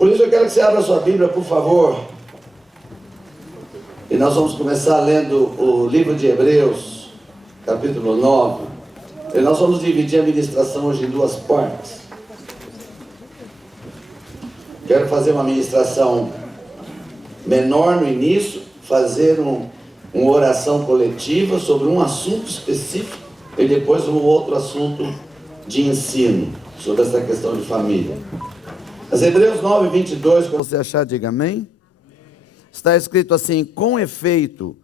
Por isso eu quero que você abra a sua Bíblia, por favor. E nós vamos começar lendo o livro de Hebreus, capítulo 9. E nós vamos dividir a ministração hoje em duas partes. Quero fazer uma ministração menor no início, fazer uma oração coletiva sobre um assunto específico e depois um outro assunto de ensino sobre essa questão de família. Mas Hebreus 9, 22, quando você achar, diga amém. Está escrito assim: com efeito,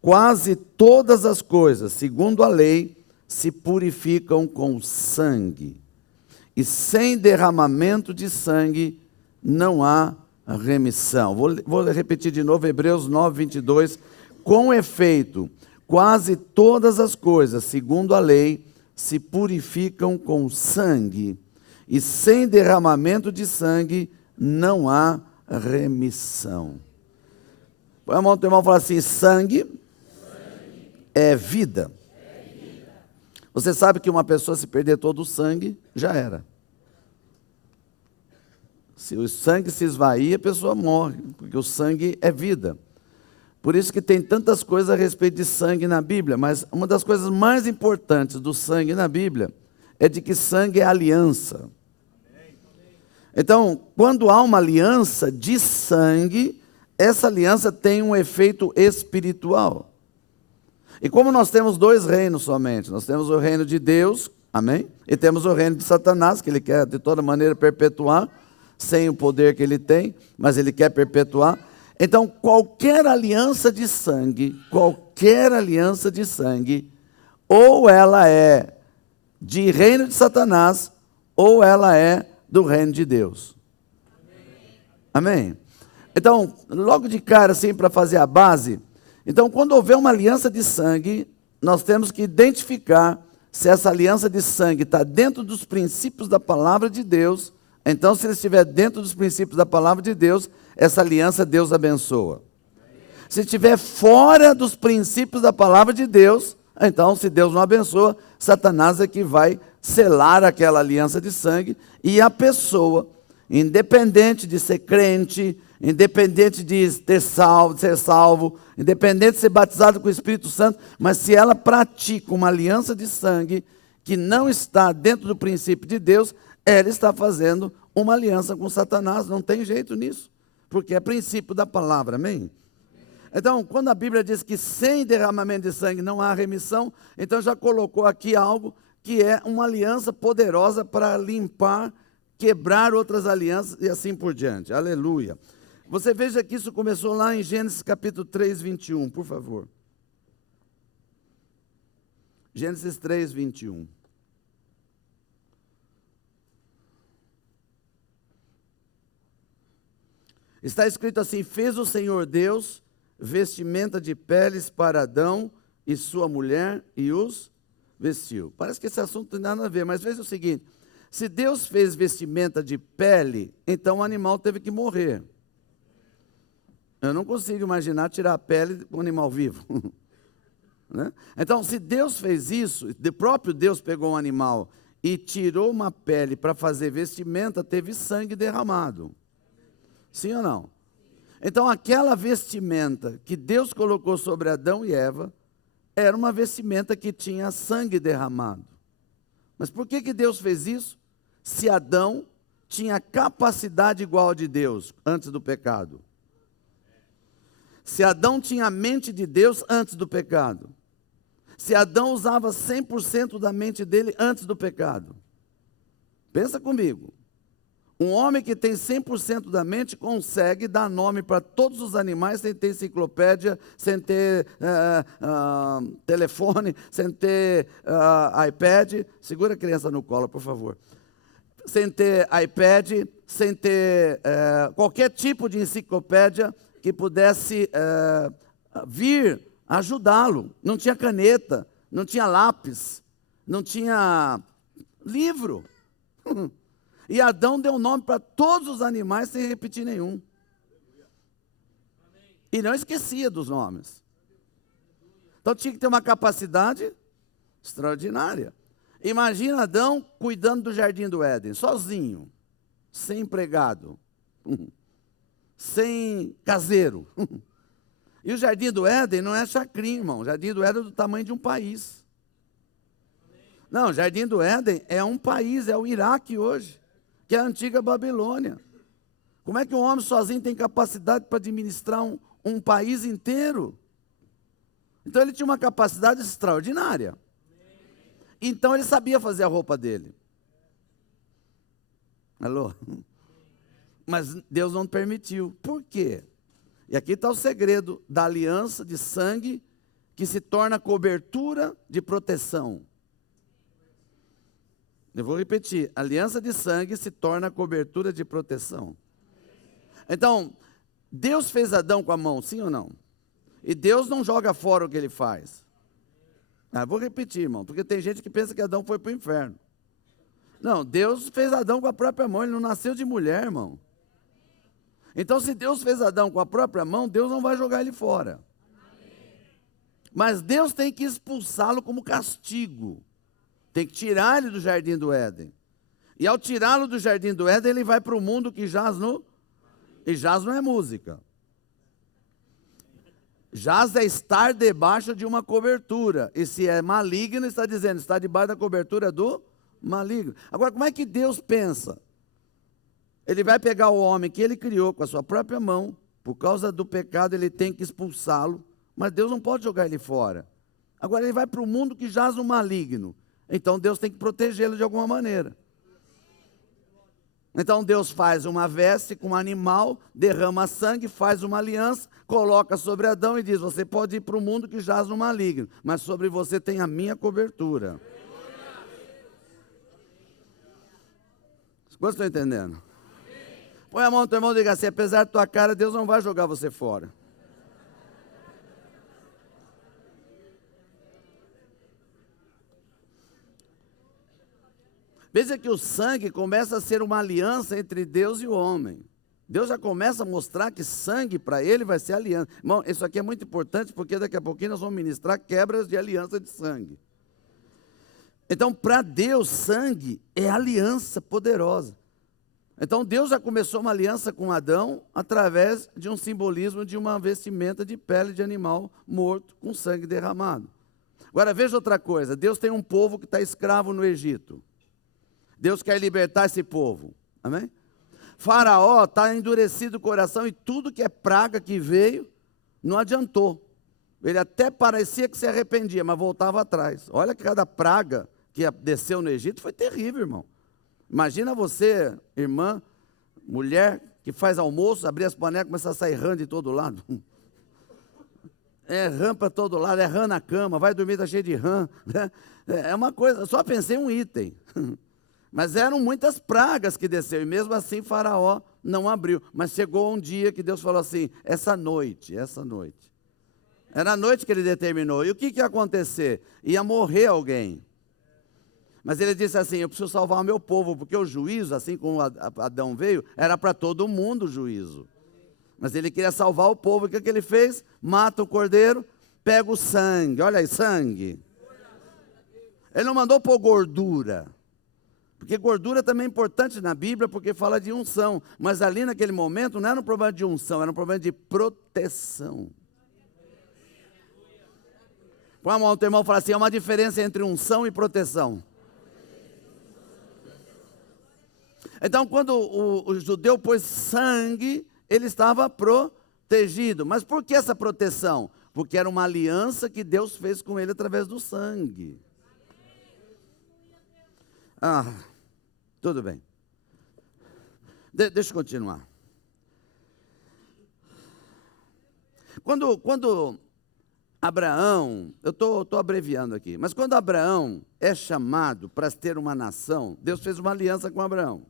quase todas as coisas, segundo a lei, se purificam com sangue, e sem derramamento de sangue não há remissão. Vou repetir de novo, Hebreus 9, 22. Com efeito, quase todas as coisas, segundo a lei, se purificam com sangue, e sem derramamento de sangue não há remissão. Põe a mão do teu irmão e fala assim: sangue é vida. Você sabe que uma pessoa, se perder todo o sangue, já era. Se o sangue se esvair, a pessoa morre, porque o sangue é vida. Por isso que tem tantas coisas a respeito de sangue na Bíblia, mas uma das coisas mais importantes do sangue na Bíblia é de que sangue é aliança. Então, quando há uma aliança de sangue, essa aliança tem um efeito espiritual. E como nós temos dois reinos somente, nós temos o reino de Deus, amém? E temos o reino de Satanás, que ele quer de toda maneira perpetuar, sem o poder que ele tem, mas ele quer perpetuar. Então, qualquer aliança de sangue, ou ela é de reino de Satanás, ou ela é do reino de Deus. Amém? Então, logo de cara, assim, para fazer a base, então, quando houver uma aliança de sangue, nós temos que identificar se essa aliança de sangue está dentro dos princípios da palavra de Deus. Então, se ele estiver dentro dos princípios da palavra de Deus, essa aliança Deus abençoa. Se estiver fora dos princípios da palavra de Deus, então, se Deus não abençoa, Satanás é que vai selar aquela aliança de sangue, e a pessoa, independente de ser crente, independente de ser salvo, independente de ser batizado com o Espírito Santo, mas se ela pratica uma aliança de sangue que não está dentro do princípio de Deus, ela está fazendo uma aliança com Satanás. Não tem jeito nisso, porque é princípio da palavra, amém? Então, quando a Bíblia diz que sem derramamento de sangue não há remissão, então já colocou aqui algo que é uma aliança poderosa para limpar, quebrar outras alianças e assim por diante. Aleluia. Você veja que isso começou lá em Gênesis capítulo 3, 21, por favor. Gênesis 3, 21. Está escrito assim: fez o Senhor Deus vestimenta de peles para Adão e sua mulher e os vestiu. Parece que esse assunto não tem nada a ver, mas veja o seguinte: se Deus fez vestimenta de pele, então o animal teve que morrer. Eu não consigo imaginar tirar a pele de um animal vivo. Né? Então, se Deus fez isso, o próprio Deus pegou um animal e tirou uma pele para fazer vestimenta, teve sangue derramado. Sim ou não? Então, aquela vestimenta que Deus colocou sobre Adão e Eva era uma vestimenta que tinha sangue derramado. Mas por que Deus fez isso? Se Adão tinha capacidade igual a de Deus antes do pecado. Se Adão tinha a mente de Deus antes do pecado. Se Adão usava 100% da mente dele antes do pecado. Pensa comigo. Um homem que tem 100% da mente consegue dar nome para todos os animais sem ter enciclopédia, sem ter telefone, sem ter iPad. Segura a criança no colo, por favor. Sem ter iPad, sem ter qualquer tipo de enciclopédia que pudesse vir ajudá-lo. Não tinha caneta, não tinha lápis, não tinha livro. E Adão deu nome para todos os animais sem repetir nenhum. E não esquecia dos nomes. Então tinha que ter uma capacidade extraordinária. Imagina Adão cuidando do jardim do Éden, sozinho, sem empregado. sem caseiro. E o Jardim do Éden não é chacrinha, irmão. O Jardim do Éden é do tamanho de um país. Não, o Jardim do Éden é um país, é o Iraque hoje, que é a antiga Babilônia. Como é que um homem sozinho tem capacidade para administrar um país inteiro? Então ele tinha uma capacidade extraordinária. Então ele sabia fazer a roupa dele. Alô? Mas Deus não permitiu. Por quê? E aqui está o segredo da aliança de sangue que se torna cobertura de proteção. Eu vou repetir. Aliança de sangue se torna cobertura de proteção. Então, Deus fez Adão com a mão, sim ou não? E Deus não joga fora o que ele faz. Vou repetir, irmão, porque tem gente que pensa que Adão foi para o inferno. Não, Deus fez Adão com a própria mão, ele não nasceu de mulher, irmão. Então, se Deus fez Adão com a própria mão, Deus não vai jogar ele fora. Mas Deus tem que expulsá-lo como castigo. Tem que tirar ele do Jardim do Éden. E ao tirá-lo do Jardim do Éden, ele vai para o mundo que jaz no... E jaz não é música. Jaz é estar debaixo de uma cobertura. E se é maligno, está dizendo, está debaixo da cobertura do maligno. Agora, como é que Deus pensa? Ele vai pegar o homem que ele criou com a sua própria mão, por causa do pecado ele tem que expulsá-lo, mas Deus não pode jogar ele fora. Agora ele vai para o mundo que jaz no maligno, então Deus tem que protegê-lo de alguma maneira. Então Deus faz uma veste com um animal, derrama sangue, faz uma aliança, coloca sobre Adão e diz, você pode ir para o mundo que jaz no maligno, mas sobre você tem a minha cobertura. Vocês estão entendendo? Põe a mão no teu irmão e diga assim, apesar da tua cara, Deus não vai jogar você fora. Veja que o sangue começa a ser uma aliança entre Deus e o homem. Deus já começa a mostrar que sangue para ele vai ser aliança. Irmão, isso aqui é muito importante porque daqui a pouquinho nós vamos ministrar quebras de aliança de sangue. Então, para Deus, sangue é aliança poderosa. Então Deus já começou uma aliança com Adão através de um simbolismo de uma vestimenta de pele de animal morto com sangue derramado. Agora veja outra coisa, Deus tem um povo que está escravo no Egito. Deus quer libertar esse povo, amém? Faraó está endurecido o coração e tudo que é praga que veio não adiantou. Ele até parecia que se arrependia, mas voltava atrás. Olha que cada praga que desceu no Egito foi terrível, irmão. Imagina você, irmã, mulher, que faz almoço, abrir as panelas e começar a sair rã de todo lado. É rã para todo lado, é rã na cama, vai dormir, está cheio de rã. É uma coisa, só pensei um item. Mas eram muitas pragas que desceram, e mesmo assim Faraó não abriu. Mas chegou um dia que Deus falou assim, essa noite. Era a noite que ele determinou. E o que ia acontecer? Ia morrer alguém. Mas ele disse assim, eu preciso salvar o meu povo, porque o juízo, assim como Adão veio, era para todo mundo o juízo. Mas ele queria salvar o povo, o que ele fez? Mata o cordeiro, pega o sangue, olha aí, sangue. Ele não mandou pôr gordura, porque gordura também é importante na Bíblia, porque fala de unção. Mas ali naquele momento não era um problema de unção, era um problema de proteção. Põe a mão no teu irmão e fala assim, há uma diferença entre unção e proteção. Então, quando o judeu pôs sangue, ele estava protegido. Mas por que essa proteção? Porque era uma aliança que Deus fez com ele através do sangue. Tudo bem. Deixa eu continuar. Quando Abraão, eu estou abreviando aqui, mas quando Abraão é chamado para ter uma nação, Deus fez uma aliança com Abraão.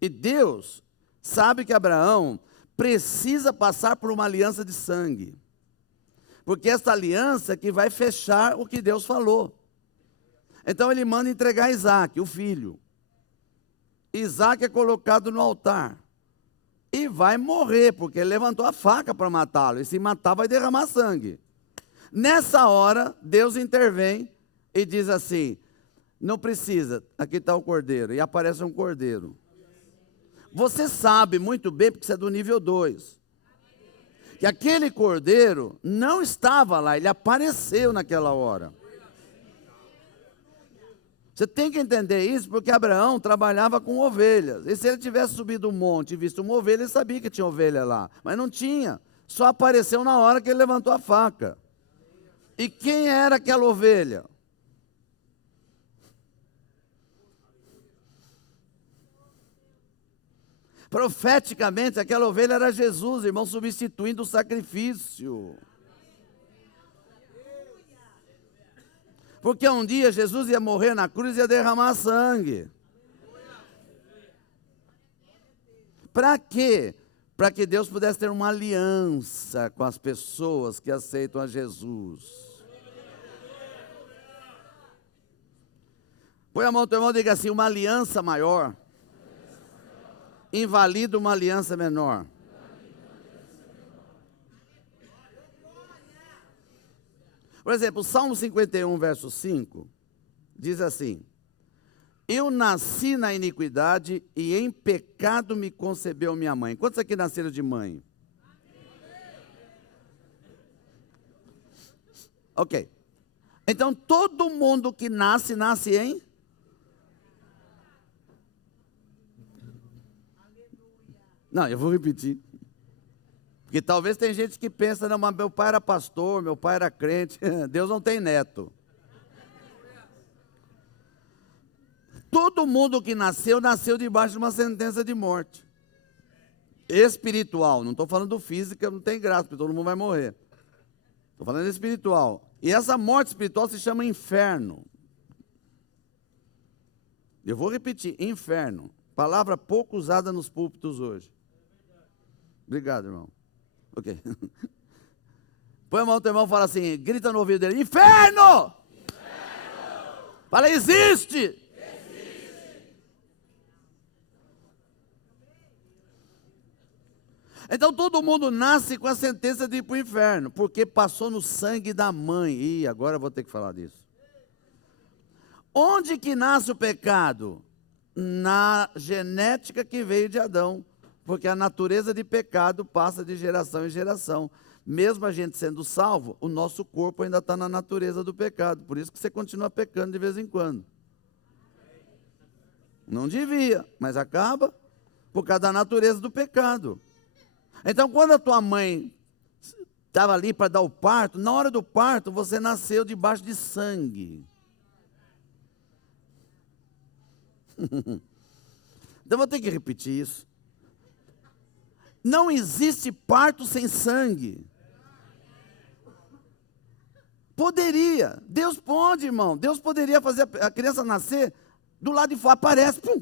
E Deus sabe que Abraão precisa passar por uma aliança de sangue. Porque essa aliança é que vai fechar o que Deus falou. Então ele manda entregar Isaac, o filho. Isaac é colocado no altar. E vai morrer, porque ele levantou a faca para matá-lo. E se matar, vai derramar sangue. Nessa hora, Deus intervém e diz assim, não precisa, aqui está o cordeiro. E aparece um cordeiro. Você sabe muito bem, porque você é do nível 2, que aquele cordeiro não estava lá, ele apareceu naquela hora. Você tem que entender isso, porque Abraão trabalhava com ovelhas. E se ele tivesse subido um monte e visto uma ovelha, ele sabia que tinha ovelha lá. Mas não tinha. Só apareceu na hora que ele levantou a faca. E quem era aquela ovelha? Profeticamente, aquela ovelha era Jesus, irmão, substituindo o sacrifício. Porque um dia Jesus ia morrer na cruz e ia derramar sangue. Para quê? Para que Deus pudesse ter uma aliança com as pessoas que aceitam a Jesus. Põe a mão no teu irmão e diga assim: uma aliança maior invalida uma aliança menor. Por exemplo, o Salmo 51, verso 5, diz assim: eu nasci na iniquidade e em pecado me concebeu minha mãe. Quantos aqui nasceram de mãe? Ok. Então, todo mundo que nasce, nasce em? Não, eu vou repetir. Porque talvez tem gente que pensa, não, mas meu pai era pastor, meu pai era crente. Deus não tem neto. Todo mundo que nasceu, nasceu debaixo de uma sentença de morte. Espiritual, não estou falando física, não tem graça, porque todo mundo vai morrer. Estou falando espiritual. E essa morte espiritual se chama inferno. Eu vou repetir, inferno. Palavra pouco usada nos púlpitos hoje. Obrigado, irmão. Ok. Põe a mão no teu irmão e fala assim, grita no ouvido dele: inferno! Inferno! Fala, existe! Existe! Então todo mundo nasce com a sentença de ir para o inferno, porque passou no sangue da mãe. Ih, agora eu vou ter que falar disso. Onde que nasce o pecado? Na genética que veio de Adão. Porque a natureza de pecado passa de geração em geração. Mesmo a gente sendo salvo, o nosso corpo ainda está na natureza do pecado. Por isso que você continua pecando de vez em quando. Não devia, mas acaba por causa da natureza do pecado. Então, quando a tua mãe estava ali para dar o parto, na hora do parto, você nasceu debaixo de sangue. Então, vou ter que repetir isso. Não existe parto sem sangue. Poderia, Deus pode, irmão. Deus poderia fazer a criança nascer do lado de fora, aparece, pum.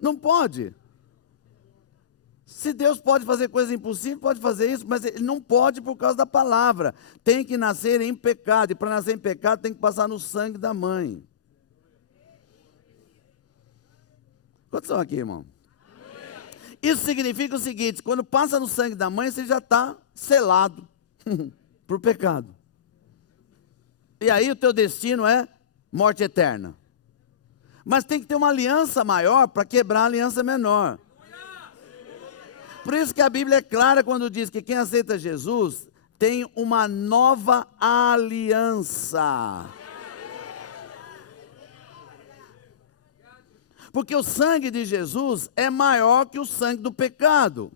Não pode. Se Deus pode fazer coisa impossível, pode fazer isso, mas Ele não pode por causa da palavra. Tem que nascer em pecado, e para nascer em pecado tem que passar no sangue da mãe. Quantos são aqui, irmão? Isso significa o seguinte: quando passa no sangue da mãe, você já está selado por pecado. E aí o teu destino é morte eterna. Mas tem que ter uma aliança maior para quebrar a aliança menor. Por isso que a Bíblia é clara quando diz que quem aceita Jesus tem uma nova aliança. Porque o sangue de Jesus é maior que o sangue do pecado.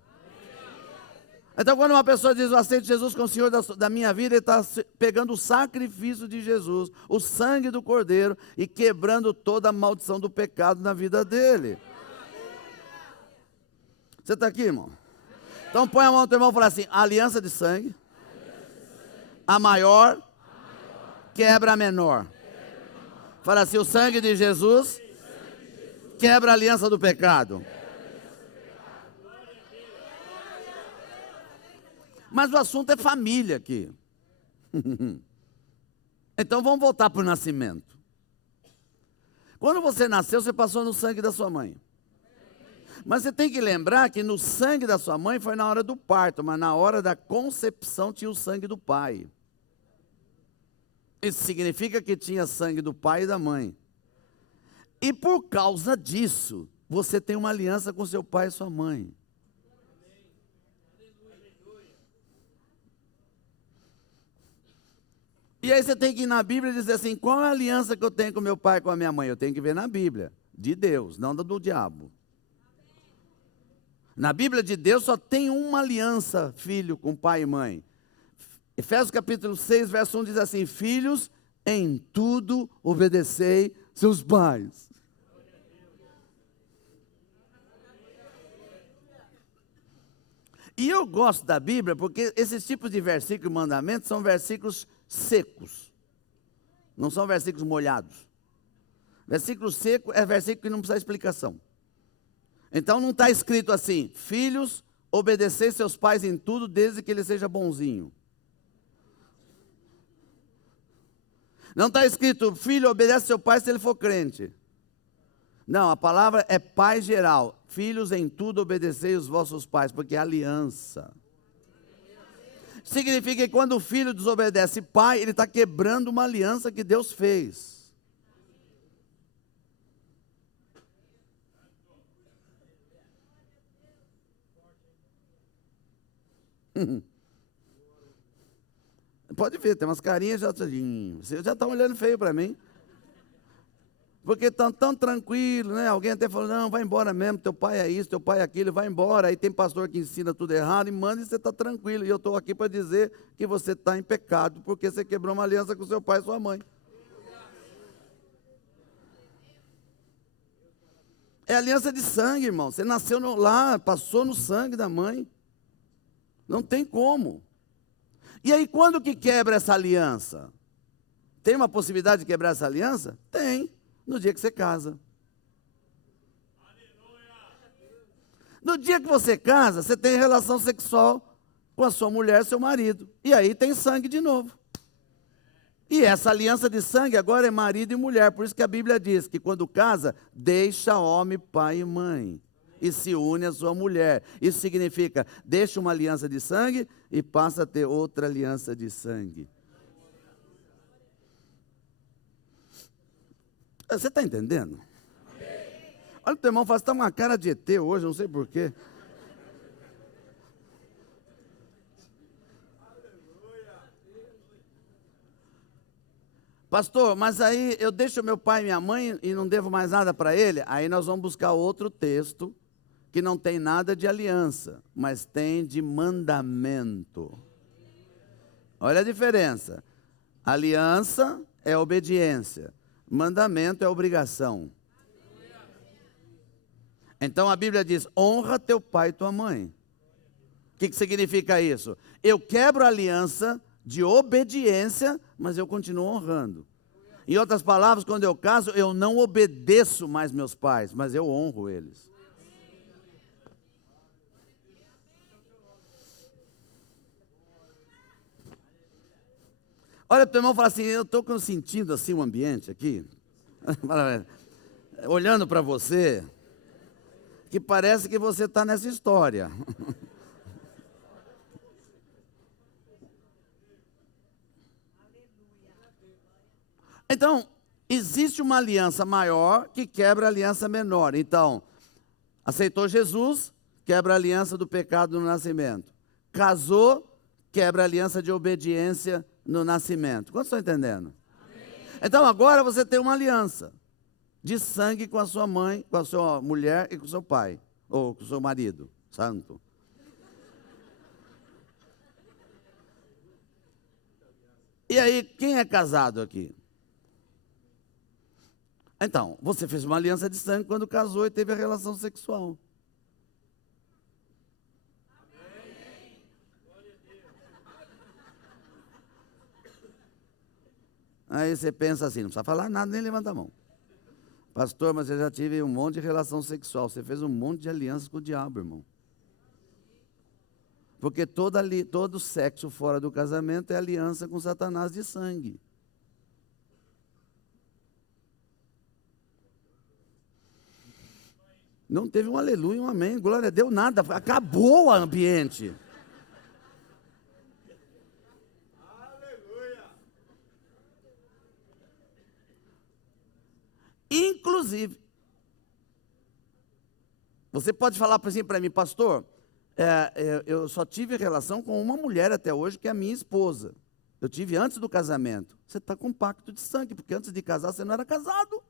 Então, quando uma pessoa diz: eu aceito Jesus como Senhor da minha vida, ele está pegando o sacrifício de Jesus, o sangue do Cordeiro, e quebrando toda a maldição do pecado na vida dele. Você está aqui, irmão? Então, põe a mão no teu irmão e fala assim: a aliança de sangue, a maior, quebra a menor. Fala assim: o sangue de Jesus quebra a aliança do pecado. Mas o assunto é família aqui. Então vamos voltar para o nascimento. Quando você nasceu, você passou no sangue da sua mãe. Mas você tem que lembrar que no sangue da sua mãe foi na hora do parto, mas na hora da concepção tinha o sangue do pai. Isso significa que tinha sangue do pai e da mãe. E por causa disso, você tem uma aliança com seu pai e sua mãe. E aí você tem que ir na Bíblia e dizer assim, qual é a aliança que eu tenho com meu pai e com a minha mãe? Eu tenho que ver na Bíblia, de Deus, não do diabo. Na Bíblia de Deus só tem uma aliança, filho, com pai e mãe. Efésios capítulo 6, verso 1 diz assim, filhos, em tudo obedecei seus pais. E eu gosto da Bíblia porque esses tipos de versículos e mandamentos são versículos secos. Não são versículos molhados. Versículo seco é versículo que não precisa de explicação. Então não está escrito assim, filhos, obedecei seus pais em tudo, desde que ele seja bonzinho. Não está escrito, filho, obedece seu pai se ele for crente. Não, a palavra é pai geral. Filhos, em tudo obedecei os vossos pais, porque é aliança. Significa que quando o filho desobedece pai, ele está quebrando uma aliança que Deus fez. Pode ver, tem umas carinhas já. Vocês já estão olhando feio para mim. Porque estão tão tranquilos, né? Alguém até falou, não, vai embora mesmo, teu pai é isso, teu pai é aquilo, vai embora. Aí tem pastor que ensina tudo errado e manda e você está tranquilo. E eu estou aqui para dizer que você está em pecado, porque você quebrou uma aliança com seu pai e sua mãe. É aliança de sangue, irmão. Você nasceu lá, passou no sangue da mãe. Não tem como. E aí, quando que quebra essa aliança? Tem uma possibilidade de quebrar essa aliança? Tem. No dia que você casa. No dia que você casa, você tem relação sexual com a sua mulher, seu marido. E aí tem sangue de novo. E essa aliança de sangue agora é marido e mulher. Por isso que a Bíblia diz que quando casa, deixa homem, pai e mãe. E se une à sua mulher. Isso significa, deixa uma aliança de sangue e passa a ter outra aliança de sangue. Você está entendendo? Olha o teu irmão, fala, você está uma cara de ET hoje, não sei porquê. Pastor, mas aí eu deixo meu pai e minha mãe e não devo mais nada para ele? Aí nós vamos buscar outro texto que não tem nada de aliança, mas tem de mandamento. Olha a diferença. Aliança é obediência. Mandamento é obrigação. Então a Bíblia diz, honra teu pai e tua mãe. O que significa isso? Eu quebro a aliança de obediência, mas eu continuo honrando. Em outras palavras, quando eu caso, eu não obedeço mais meus pais, mas eu honro eles. Olha, teu irmão fala assim, eu estou sentindo assim o ambiente aqui, olhando para você, que parece que você está nessa história. Então, existe uma aliança maior que quebra a aliança menor. Então, aceitou Jesus, quebra a aliança do pecado no nascimento. Casou, quebra a aliança de obediência no nascimento. Quantos estão entendendo? Amém. Então agora você tem uma aliança de sangue com a sua mãe, com a sua mulher e com o seu pai, ou com o seu marido, santo. E aí, quem é casado aqui? Então, você fez uma aliança de sangue quando casou e teve a relação sexual. Aí você pensa assim, não precisa falar nada, nem levanta a mão. Pastor, mas eu já tive um monte de relação sexual. Você fez um monte de alianças com o diabo, irmão. Porque todo sexo fora do casamento é aliança com Satanás de sangue. Não teve um aleluia, um amém, glória a Deus, nada. Acabou o ambiente. Inclusive, você pode falar assim para mim, pastor, eu só tive relação com uma mulher até hoje, que é a minha esposa. Eu tive antes do casamento. Você está com um pacto de sangue, porque antes de casar você não era casado.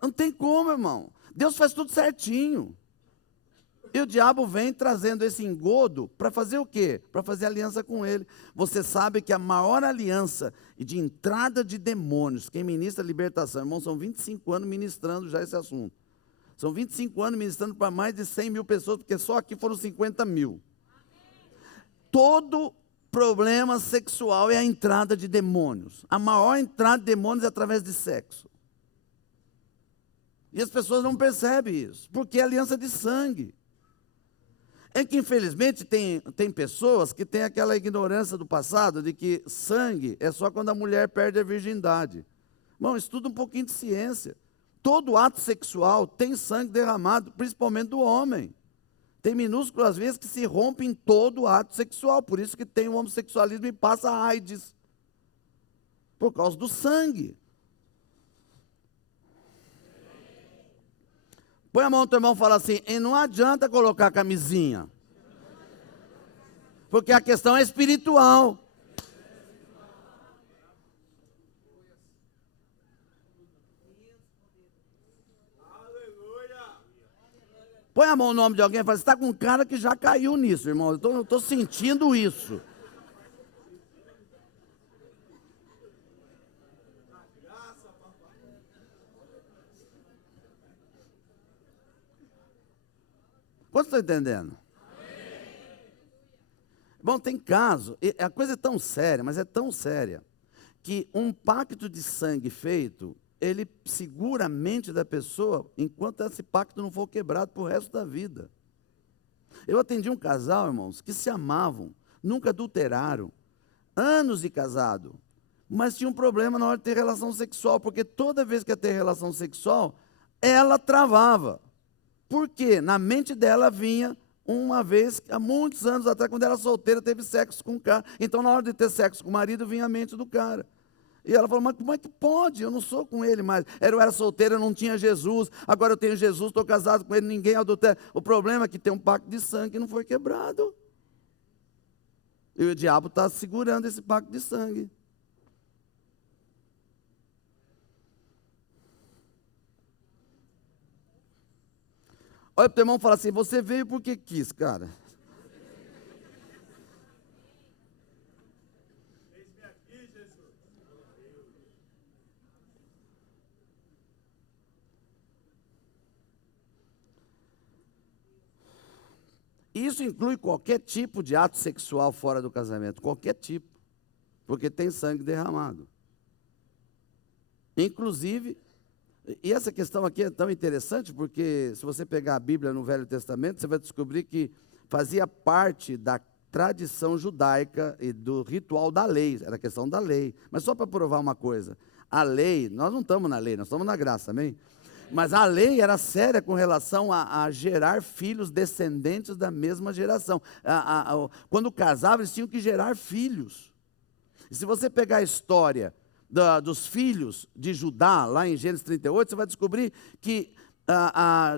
Não tem como, irmão. Deus faz tudo certinho. E o diabo vem trazendo esse engodo para fazer o quê? Para fazer aliança com ele. Você sabe que a maior aliança de entrada de demônios, quem ministra a libertação, irmão, são 25 anos ministrando já esse assunto. São 25 anos ministrando para mais de 100 mil pessoas, porque só aqui foram 50 mil. Todo problema sexual é a entrada de demônios. A maior entrada de demônios é através de sexo. E as pessoas não percebem isso, porque é aliança de sangue. É que, infelizmente, tem pessoas que têm aquela ignorância do passado de que sangue é só quando a mulher perde a virgindade. Bom, estuda um pouquinho de ciência. Todo ato sexual tem sangue derramado, principalmente do homem. Tem minúsculas vezes que se rompe em todo ato sexual, por isso que tem o homossexualismo e passa a AIDS. Por causa do sangue. Põe a mão no teu irmão e fala assim, e não adianta colocar camisinha. Porque a questão é espiritual. Põe a mão no nome de alguém e fala, você está com um cara que já caiu nisso, irmão. Eu estou sentindo isso. Quantos estão entendendo? Bom, tem caso, a coisa é tão séria, mas é tão séria, que um pacto de sangue feito, ele segura a mente da pessoa enquanto esse pacto não for quebrado para o resto da vida. Eu atendi um casal, irmãos, que se amavam, nunca adulteraram, anos de casado, mas tinha um problema na hora de ter relação sexual, porque toda vez que ia ter relação sexual, ela travava. Por quê? Na mente dela vinha uma vez, há muitos anos atrás, quando era solteira, teve sexo com um cara. Então, na hora de ter sexo com o marido, vinha a mente do cara. E ela falou, mas como é que pode? Eu não sou com ele mais. Eu era solteira, eu não tinha Jesus. Agora eu tenho Jesus, estou casado com ele, ninguém adultera. O problema é que tem um pacto de sangue que não foi quebrado. E o diabo está segurando esse pacto de sangue. Olha para o teu irmão e fala assim, você veio porque quis, cara. Isso inclui qualquer tipo de ato sexual fora do casamento, qualquer tipo, porque tem sangue derramado. Inclusive, e essa questão aqui é tão interessante, porque se você pegar a Bíblia no Velho Testamento, você vai descobrir que fazia parte da tradição judaica e do ritual da lei, era questão da lei. Mas só para provar uma coisa, a lei, nós não estamos na lei, nós estamos na graça, amém? Mas a lei era séria com relação a gerar filhos descendentes da mesma geração. Quando casavam, eles tinham que gerar filhos. E se você pegar a história dos filhos de Judá, lá em Gênesis 38, você vai descobrir que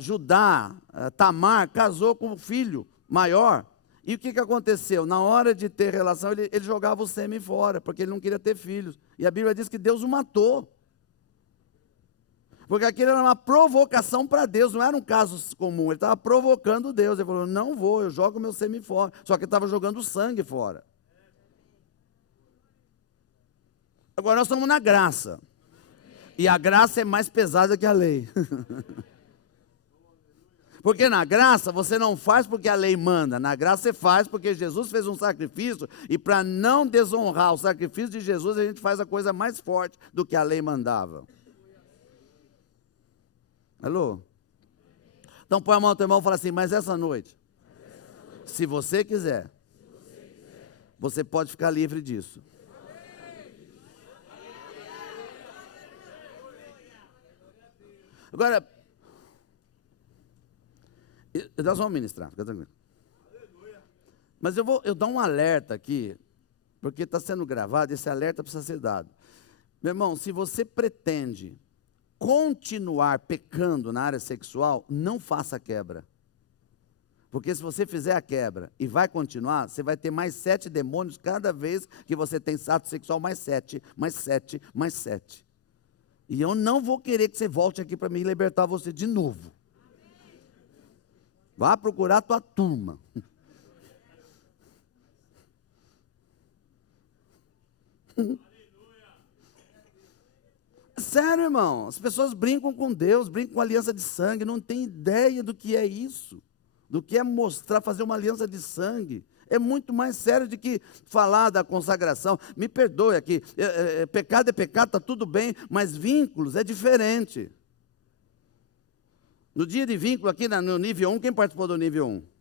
Judá, Tamar, casou com o filho maior. E o que aconteceu? Na hora de ter relação, ele jogava o sêmen fora, porque ele não queria ter filhos. E a Bíblia diz que Deus o matou. Porque aquilo era uma provocação para Deus, não era um caso comum, ele estava provocando Deus. Ele falou, não vou, eu jogo meu sêmen fora. Só que ele estava jogando sangue fora. Agora nós estamos na graça. E a graça é mais pesada que a lei. Porque na graça você não faz porque a lei manda. Na graça você faz porque Jesus fez um sacrifício. E para não desonrar o sacrifício de Jesus, a gente faz a coisa mais forte do que a lei mandava. Alô? Então põe a mão no teu irmão e fala assim, mas essa noite, se você quiser, você pode ficar livre disso. Agora, nós vamos ministrar, fica tranquilo. Mas eu dou um alerta aqui porque está sendo gravado, esse alerta precisa ser dado. Meu irmão, se você pretende continuar pecando na área sexual, não faça quebra. Porque se você fizer a quebra e vai continuar, você vai ter mais 7 demônios cada vez que você tem ato sexual, mais 7, mais 7, mais 7. E eu não vou querer que você volte aqui para me libertar você de novo. Vá procurar a tua turma. Sério, irmão, as pessoas brincam com Deus, brincam com aliança de sangue, não tem ideia do que é isso, do que é mostrar, fazer uma aliança de sangue. É muito mais sério do que falar da consagração. Me perdoe aqui, pecado é pecado, está tudo bem, mas vínculos é diferente. No dia de vínculo aqui no nível 1, quem participou do nível 1?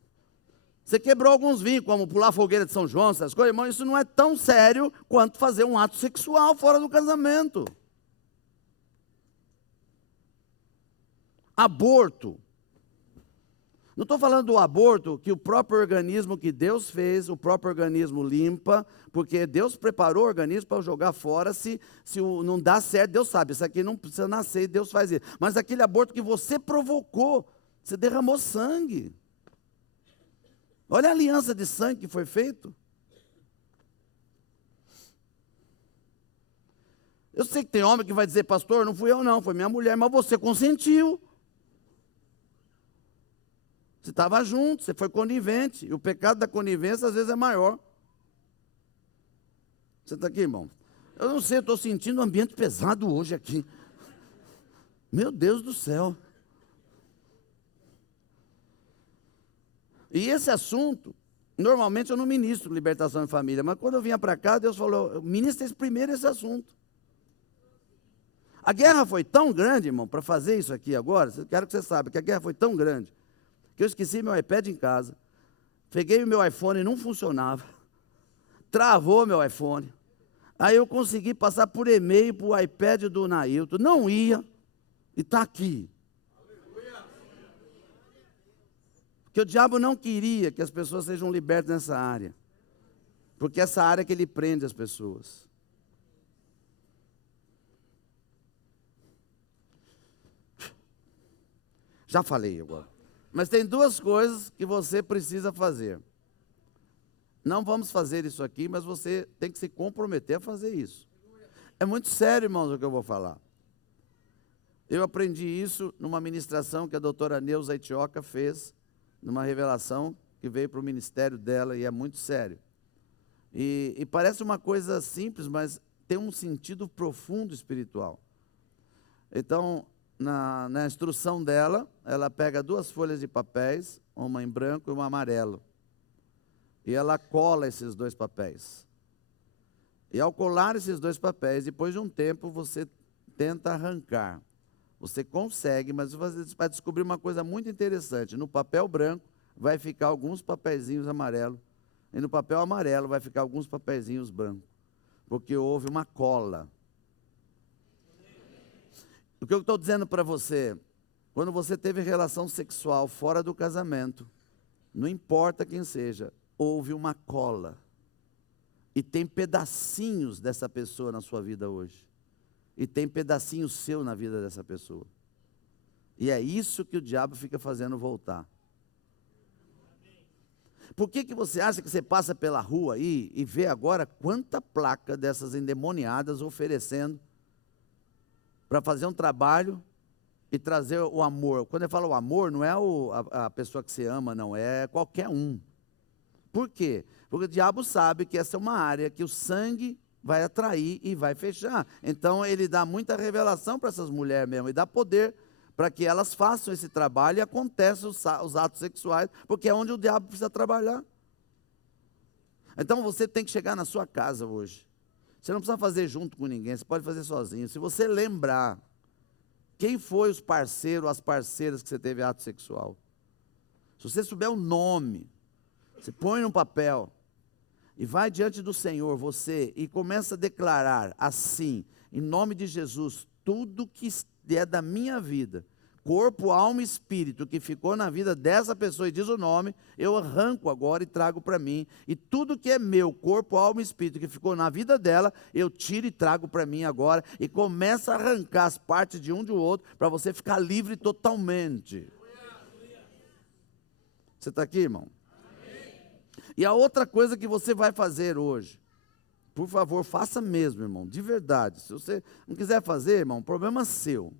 Você quebrou alguns vínculos, como pular a fogueira de São João, essas coisas, irmão, isso não é tão sério quanto fazer um ato sexual fora do casamento. Aborto. Não estou falando do aborto que o próprio organismo que Deus fez, o próprio organismo limpa, porque Deus preparou o organismo para jogar fora, se não dá certo, Deus sabe, isso aqui não precisa nascer, Deus faz isso. Mas aquele aborto que você provocou, você derramou sangue. Olha a aliança de sangue que foi feito. Eu sei que tem homem que vai dizer, pastor, não fui eu não, foi minha mulher, mas você consentiu. Você estava junto, você foi conivente. E o pecado da conivência às vezes é maior. Você está aqui, irmão? Eu não sei, eu estou sentindo um ambiente pesado hoje aqui. Meu Deus do céu. E esse assunto, normalmente eu não ministro libertação em família, mas quando eu vinha para cá, Deus falou, ministra primeiro esse assunto. A guerra foi tão grande, irmão, para fazer isso aqui agora, quero que você saiba que a guerra foi tão grande, que eu esqueci meu iPad em casa, peguei o meu iPhone e não funcionava, travou meu iPhone, aí eu consegui passar por e-mail para o iPad do Nailton, não ia, e está aqui. Porque o diabo não queria que as pessoas sejam libertas nessa área, porque essa área é que ele prende as pessoas. Já falei agora. Mas tem duas coisas que você precisa fazer. Não vamos fazer isso aqui, mas você tem que se comprometer a fazer isso. É muito sério, irmãos, o que eu vou falar. Eu aprendi isso numa ministração que a doutora Neuza Itioca fez, numa revelação que veio para o ministério dela, e é muito sério. E parece uma coisa simples, mas tem um sentido profundo espiritual. Então, na instrução dela, ela pega 2 folhas de papéis, uma em branco e uma amarelo. E ela cola esses 2 papéis. E ao colar esses 2 papéis, depois de um tempo, você tenta arrancar. Você consegue, mas você vai descobrir uma coisa muito interessante. No papel branco vai ficar alguns papeizinhos amarelos. E no papel amarelo vai ficar alguns papeizinhos brancos. Porque houve uma cola. O que eu estou dizendo para você, quando você teve relação sexual fora do casamento, não importa quem seja, houve uma cola. E tem pedacinhos dessa pessoa na sua vida hoje. E tem pedacinho seu na vida dessa pessoa. E é isso que o diabo fica fazendo voltar. Por que você acha que você passa pela rua aí e vê agora quanta placa dessas endemoniadas oferecendo para fazer um trabalho e trazer o amor? Quando eu falo o amor, não é a pessoa que você ama, não, é qualquer um. Por quê? Porque o diabo sabe que essa é uma área que o sangue vai atrair e vai fechar. Então ele dá muita revelação para essas mulheres mesmo, e dá poder para que elas façam esse trabalho e aconteçam os atos sexuais, porque é onde o diabo precisa trabalhar. Então você tem que chegar na sua casa hoje. Você não precisa fazer junto com ninguém, você pode fazer sozinho. Se você lembrar quem foi os parceiros, as parceiras que você teve ato sexual, se você souber o nome, você põe num papel e vai diante do Senhor, você, e começa a declarar assim, em nome de Jesus, tudo que é da minha vida, corpo, alma e espírito que ficou na vida dessa pessoa e diz o nome, eu arranco agora e trago para mim. E tudo que é meu, corpo, alma e espírito que ficou na vida dela, eu tiro e trago para mim agora. E começa a arrancar as partes de um de outro para você ficar livre totalmente. Você está aqui, irmão? E a outra coisa que você vai fazer hoje, por favor, faça mesmo, irmão, de verdade. Se você não quiser fazer, irmão, problema seu.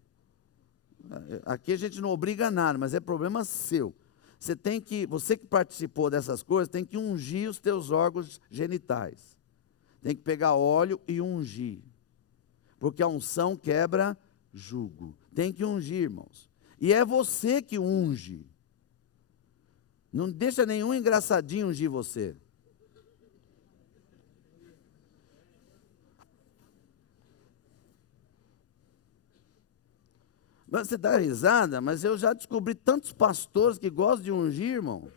Aqui a gente não obriga nada, mas é problema seu. Você que participou dessas coisas, tem que ungir os teus órgãos genitais. Tem que pegar óleo e ungir. Porque a unção quebra jugo. Tem que ungir, irmãos. E é você que unge. Não deixa nenhum engraçadinho ungir você. Você dá risada, mas eu já descobri tantos pastores que gostam de ungir, irmão.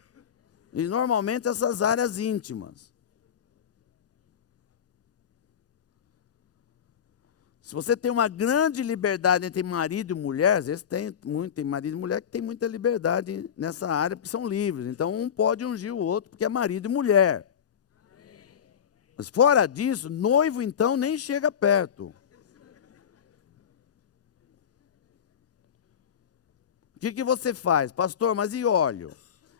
E normalmente essas áreas íntimas. Se você tem uma grande liberdade entre marido e mulher, às vezes tem marido e mulher que tem muita liberdade nessa área, porque são livres. Então um pode ungir o outro, porque é marido e mulher. Mas fora disso, noivo então nem chega perto. O que você faz? Pastor, mas e óleo?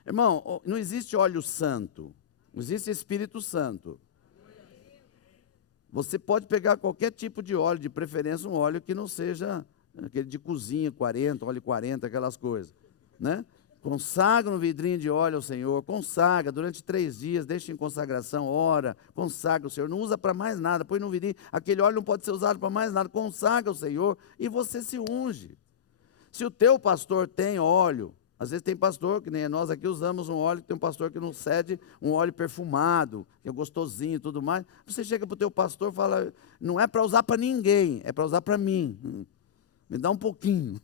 Irmão, não existe óleo santo. Não existe Espírito Santo. Você pode pegar qualquer tipo de óleo, de preferência um óleo que não seja aquele de cozinha, 40, óleo 40, aquelas coisas. Né? Consagra um vidrinho de óleo ao Senhor, consagra durante 3 dias, deixa em consagração, ora, consagra o Senhor, não usa para mais nada, põe no vidrinho, aquele óleo não pode ser usado para mais nada, consagra o Senhor e você se unge. Se o teu pastor tem óleo, às vezes tem pastor, que nem nós aqui usamos um óleo, tem um pastor que nos cede um óleo perfumado, que é gostosinho e tudo mais. Você chega para o teu pastor e fala, não é para usar para ninguém, é para usar para mim. Me dá um pouquinho.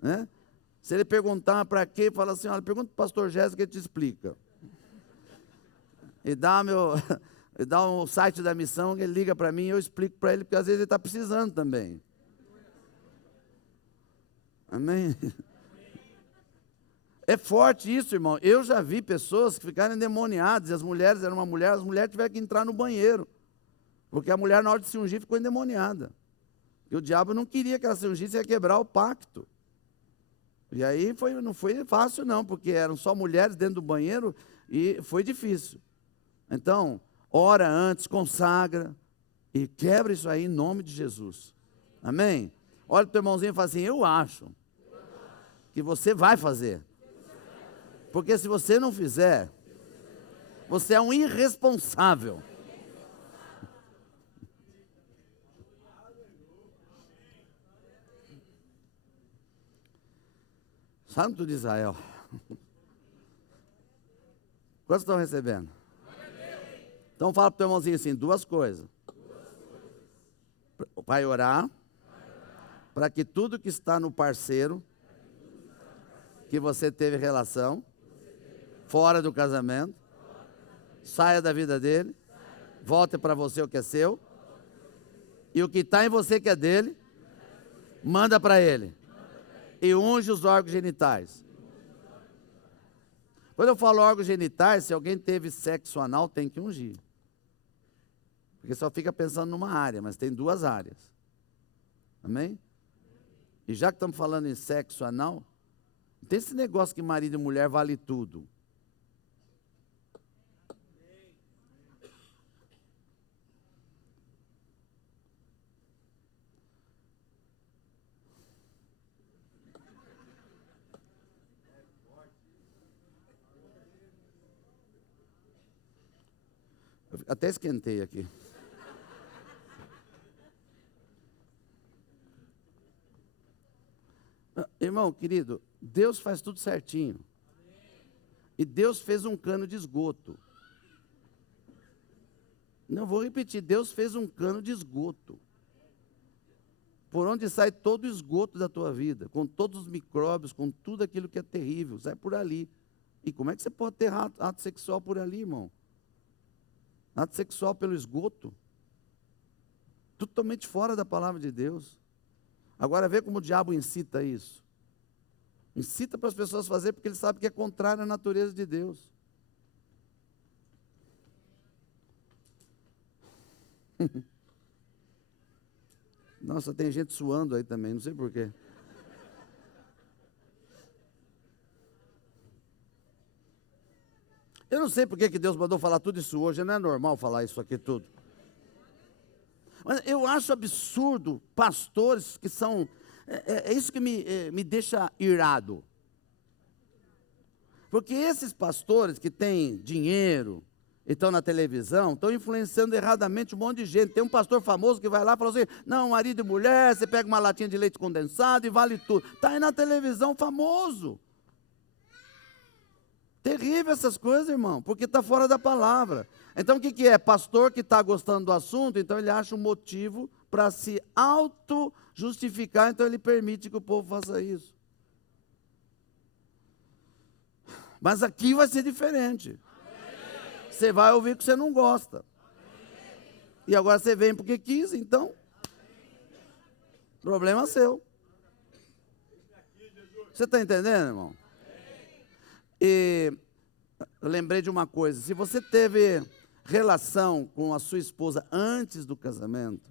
Né? Se ele perguntar para quê, fala assim, olha, pergunta para o pastor Jéssica que ele te explica. E dá o site da missão, ele liga para mim e eu explico para ele, porque às vezes ele está precisando também. Amém? É forte isso, irmão. Eu já vi pessoas que ficaram endemoniadas, e as mulheres eram as mulheres tiveram que entrar no banheiro, porque a mulher na hora de se ungir ficou endemoniada. E o diabo não queria que ela se ungisse, ia quebrar o pacto. E aí não foi fácil não, porque eram só mulheres dentro do banheiro, e foi difícil. Então, ora antes, consagra, e quebra isso aí em nome de Jesus. Amém? Olha para o teu irmãozinho e fala assim, eu acho que você vai fazer. Porque se você não fizer, você é um irresponsável. Santo de Israel. Quantos estão recebendo? Então fala para o teu irmãozinho assim, 2 coisas. Vai orar. Para que tudo que está no parceiro, que você teve relação, fora do casamento, saia da vida dele, volte para você o que é seu, e o que está em você que é dele, manda para ele, e unge os órgãos genitais. Quando eu falo órgãos genitais, se alguém teve sexo anal, tem que ungir. Porque só fica pensando numa área, mas tem 2 áreas. Amém? E já que estamos falando em sexo anal, não tem esse negócio que marido e mulher vale tudo. Eu até esquentei aqui. Irmão, querido, Deus faz tudo certinho. E Deus fez um cano de esgoto. Não vou repetir, Deus fez um cano de esgoto. Por onde sai todo o esgoto da tua vida, com todos os micróbios, com tudo aquilo que é terrível, sai por ali. E como é que você pode ter ato sexual por ali, irmão? Ato sexual pelo esgoto? Totalmente fora da palavra de Deus. Agora vê como o diabo incita isso. Incita para as pessoas fazer porque ele sabe que é contrário à natureza de Deus. Nossa, tem gente suando aí também, não sei porquê. Eu não sei porque que Deus mandou falar tudo isso hoje, não é normal falar isso aqui tudo. Mas eu acho absurdo pastores que são. É isso que me deixa irado. Porque esses pastores que têm dinheiro e estão na televisão, estão influenciando erradamente um monte de gente. Tem um pastor famoso que vai lá e fala assim: não, marido e mulher, você pega uma latinha de leite condensado e vale tudo. Está aí na televisão, famoso. Terrível essas coisas, irmão, porque está fora da palavra. Então o que é? Pastor que está gostando do assunto, então ele acha um motivo para se auto-justificar, então ele permite que o povo faça isso. Mas aqui vai ser diferente. Você vai ouvir que você não gosta. E agora você vem porque quis, então. Problema seu. Você está entendendo, irmão? E eu lembrei de uma coisa: se você teve relação com a sua esposa antes do casamento,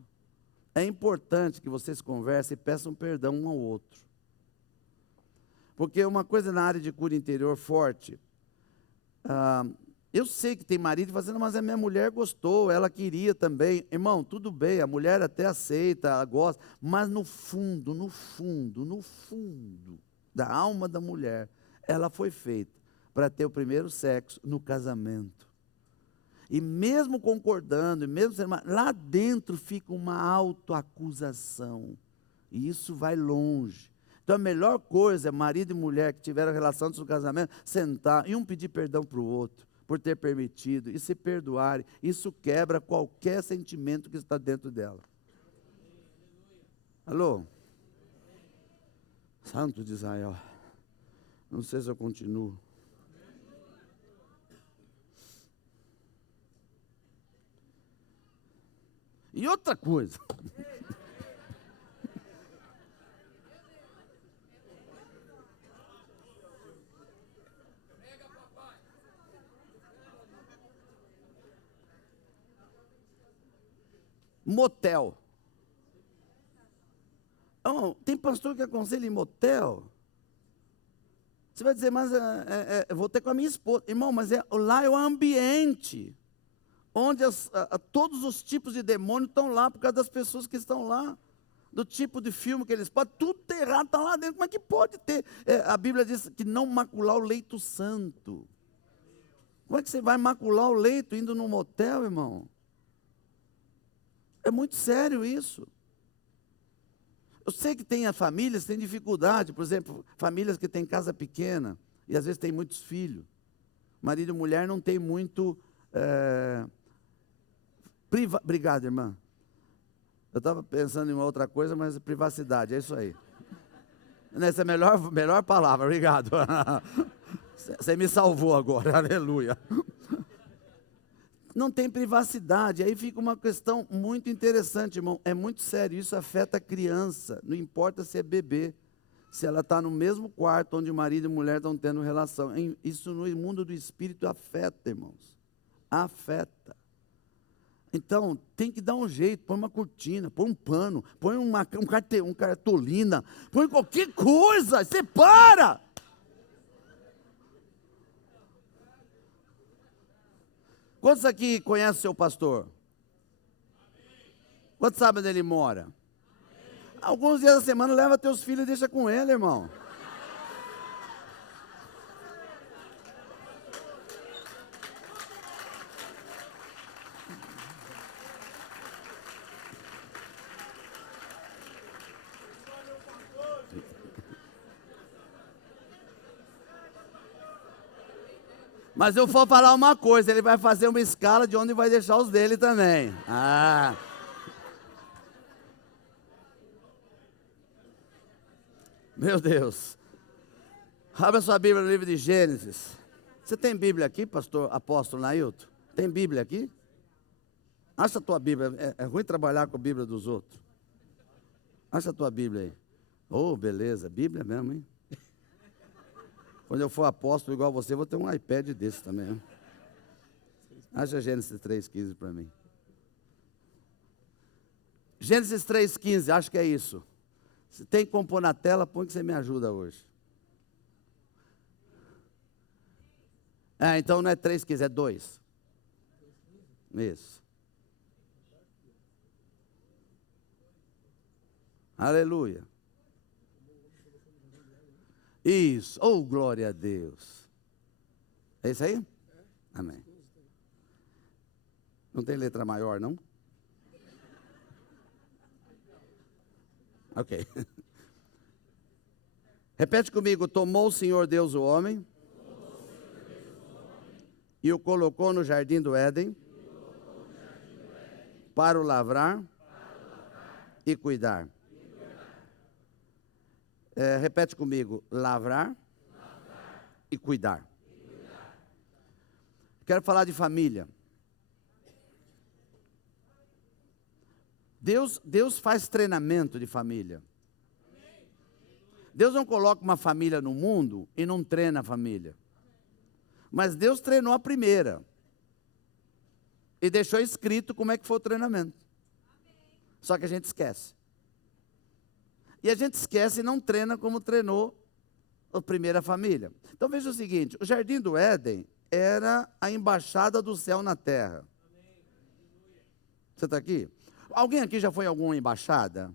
é importante que vocês conversem e peçam perdão um ao outro. Porque uma coisa na área de cura interior forte, eu sei que tem marido fazendo, mas a minha mulher gostou, ela queria também. Irmão, tudo bem, a mulher até aceita, ela gosta, mas no fundo da alma da mulher, ela foi feita para ter o primeiro sexo no casamento. E mesmo concordando, e mesmo sendo, lá dentro fica uma autoacusação. E isso vai longe. Então a melhor coisa é marido e mulher que tiveram relação antes do casamento, sentar e um pedir perdão para o outro, por ter permitido, e se perdoarem. Isso quebra qualquer sentimento que está dentro dela. Alô? Santo de Israel. Não sei se eu continuo. E outra coisa. Motel. Oh, tem pastor que aconselha em motel. Você vai dizer, mas eu vou ter com a minha esposa. Irmão, mas lá é o ambiente onde todos os tipos de demônios estão lá, por causa das pessoas que estão lá, do tipo de filme que eles podem, tudo errado está lá dentro. Como é que pode ter? A Bíblia diz que não macular o leito santo. Como é que você vai macular o leito indo num motel, irmão? É muito sério isso. Eu sei que tem famílias que têm dificuldade, por exemplo, famílias que têm casa pequena, e às vezes tem muitos filhos. Marido e mulher não tem muito... Obrigado, irmã. Eu estava pensando em uma outra coisa, mas privacidade, é isso aí. Essa é a melhor palavra, obrigado. Você me salvou agora, aleluia. Não tem privacidade, aí fica uma questão muito interessante, irmão. É muito sério, isso afeta a criança, não importa se é bebê, se ela está no mesmo quarto onde o marido e a mulher estão tendo relação. Isso no mundo do espírito afeta, irmãos. Afeta. Então, tem que dar um jeito, põe uma cortina, põe um pano, põe um cartolina, põe qualquer coisa, separa. Quantos aqui conhecem o seu pastor? Quantos sabem onde ele mora? Alguns dias da semana leva teus filhos e deixa com ele, irmão. Mas eu vou falar uma coisa, ele vai fazer uma escala de onde vai deixar os dele também. Meu Deus. Abra sua Bíblia no livro de Gênesis. Você tem Bíblia aqui, pastor apóstolo Nailton? Tem Bíblia aqui? Acha a tua Bíblia. É ruim trabalhar com a Bíblia dos outros. Acha a tua Bíblia aí. Oh, beleza. Bíblia mesmo, hein? Quando eu for apóstolo igual você, eu vou ter um iPad desse também. Né? Acha Gênesis 3,15 para mim. Gênesis 3,15, acho que é isso. Se tem que compor na tela, põe que você me ajuda hoje. Então não é 3,15, é 2. Isso. Aleluia. Isso. Oh, glória a Deus. É isso aí? Amém. Não tem letra maior, não? Ok. Repete comigo. Tomou o Senhor Deus o homem e o colocou no jardim do Éden para o lavrar e cuidar. Repete comigo. Lavrar e cuidar. Quero falar de família. Deus faz treinamento de família. Deus não coloca uma família no mundo e não treina a família. Mas Deus treinou a primeira. E deixou escrito como é que foi o treinamento. Só que a gente esquece. E a gente esquece e não treina como treinou a primeira família. Então veja o seguinte, o Jardim do Éden era a embaixada do céu na terra. Você está aqui? Alguém aqui já foi em alguma embaixada?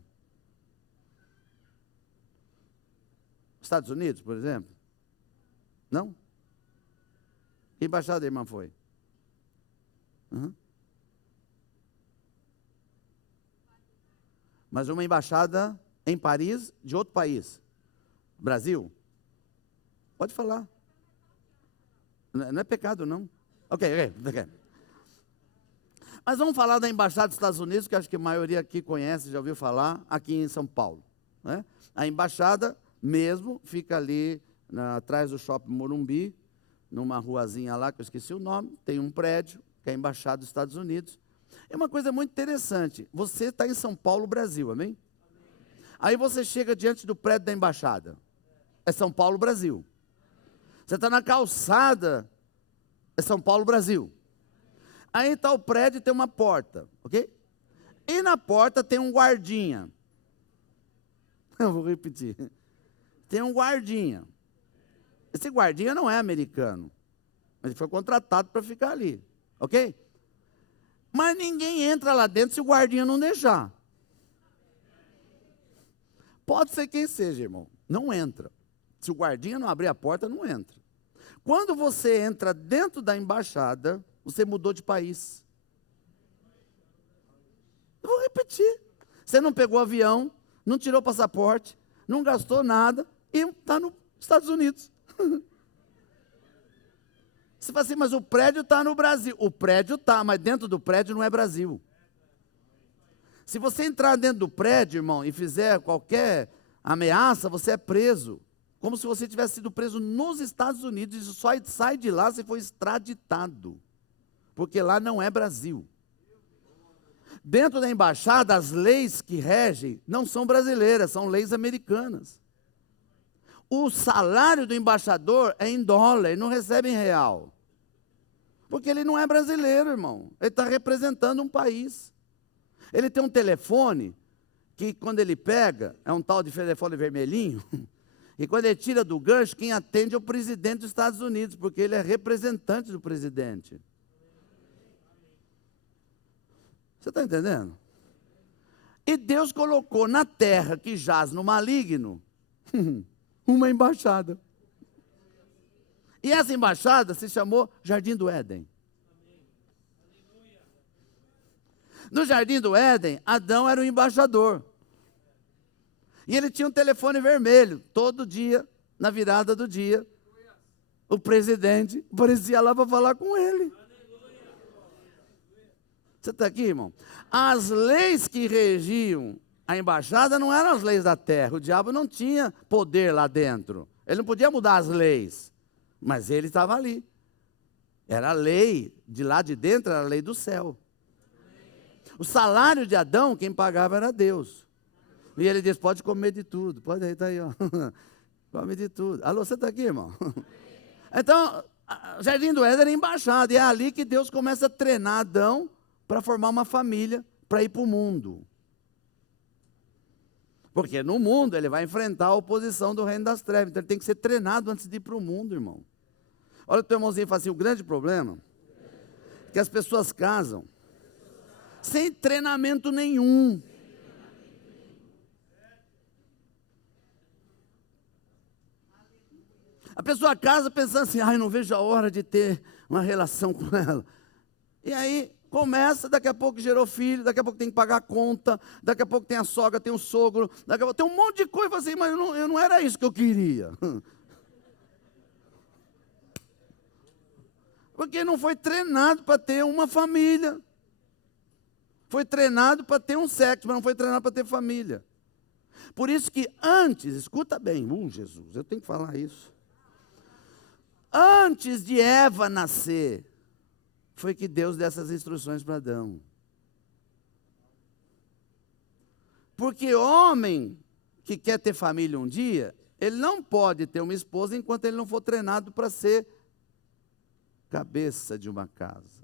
Estados Unidos, por exemplo? Não? Que embaixada a irmã foi? Uhum. Mas uma embaixada em Paris, de outro país. Brasil? Pode falar. Não é pecado, não. Ok. Mas vamos falar da embaixada dos Estados Unidos, que acho que a maioria aqui conhece, já ouviu falar, aqui em São Paulo. Né? A embaixada mesmo fica ali atrás do Shopping Morumbi, numa ruazinha lá, que eu esqueci o nome, tem um prédio, que é a embaixada dos Estados Unidos. É uma coisa muito interessante, você está em São Paulo, Brasil, amém? Aí você chega diante do prédio da embaixada, é São Paulo, Brasil. Você está na calçada, é São Paulo, Brasil. Aí está o prédio e tem uma porta, ok? E na porta tem um guardinha. Eu vou repetir. Tem um guardinha. Esse guardinha não é americano. Ele foi contratado para ficar ali, ok? Mas ninguém entra lá dentro se o guardinha não deixar. Pode ser quem seja, irmão. Não entra. Se o guardinha não abrir a porta, não entra. Quando você entra dentro da embaixada, você mudou de país. Eu vou repetir. Você não pegou avião, não tirou passaporte, não gastou nada e está nos Estados Unidos. Você fala assim, mas o prédio está no Brasil. O prédio está, mas dentro do prédio não é Brasil. Se você entrar dentro do prédio, irmão, e fizer qualquer ameaça, você é preso. Como se você tivesse sido preso nos Estados Unidos e só sai de lá se for extraditado. Porque lá não é Brasil. Dentro da embaixada, as leis que regem não são brasileiras, são leis americanas. O salário do embaixador é em dólar, ele não recebe em real. Porque ele não é brasileiro, irmão. Ele está representando um país. Ele tem um telefone, que quando ele pega, é um tal de telefone vermelhinho, e quando ele tira do gancho, quem atende é o presidente dos Estados Unidos, porque ele é representante do presidente. Você está entendendo? E Deus colocou na terra que jaz no maligno uma embaixada. E essa embaixada se chamou Jardim do Éden. No Jardim do Éden, Adão era o embaixador. E ele tinha um telefone vermelho. Todo dia, na virada do dia, o presidente aparecia lá para falar com ele. Você está aqui, irmão? As leis que regiam a embaixada não eram as leis da terra. O diabo não tinha poder lá dentro. Ele não podia mudar as leis. Mas ele estava ali. Era a lei, de lá de dentro era a lei do céu. O salário de Adão, quem pagava era Deus. E ele disse, pode comer de tudo. Pode aí, está aí, ó. Come de tudo. Alô, você está aqui, irmão? Então, Jardim do Éden era embaixada, e é ali que Deus começa a treinar Adão para formar uma família, para ir para o mundo. Porque no mundo ele vai enfrentar a oposição do reino das trevas, então ele tem que ser treinado antes de ir para o mundo, irmão. Olha o teu irmãozinho e fala assim, o grande problema é que as pessoas casam sem treinamento nenhum. A pessoa casa pensando assim, ai, não vejo a hora de ter uma relação com ela. E aí começa, daqui a pouco gerou filho, daqui a pouco tem que pagar a conta, daqui a pouco tem a sogra, tem o sogro, daqui a pouco tem um monte de coisa, assim, mas eu não era isso que eu queria. Porque não foi treinado para ter uma família. Foi treinado para ter um sexo, mas não foi treinado para ter família. Por isso que antes, escuta bem, Jesus, eu tenho que falar isso. Antes de Eva nascer, foi que Deus deu essas instruções para Adão. Porque homem que quer ter família um dia, ele não pode ter uma esposa enquanto ele não for treinado para ser cabeça de uma casa.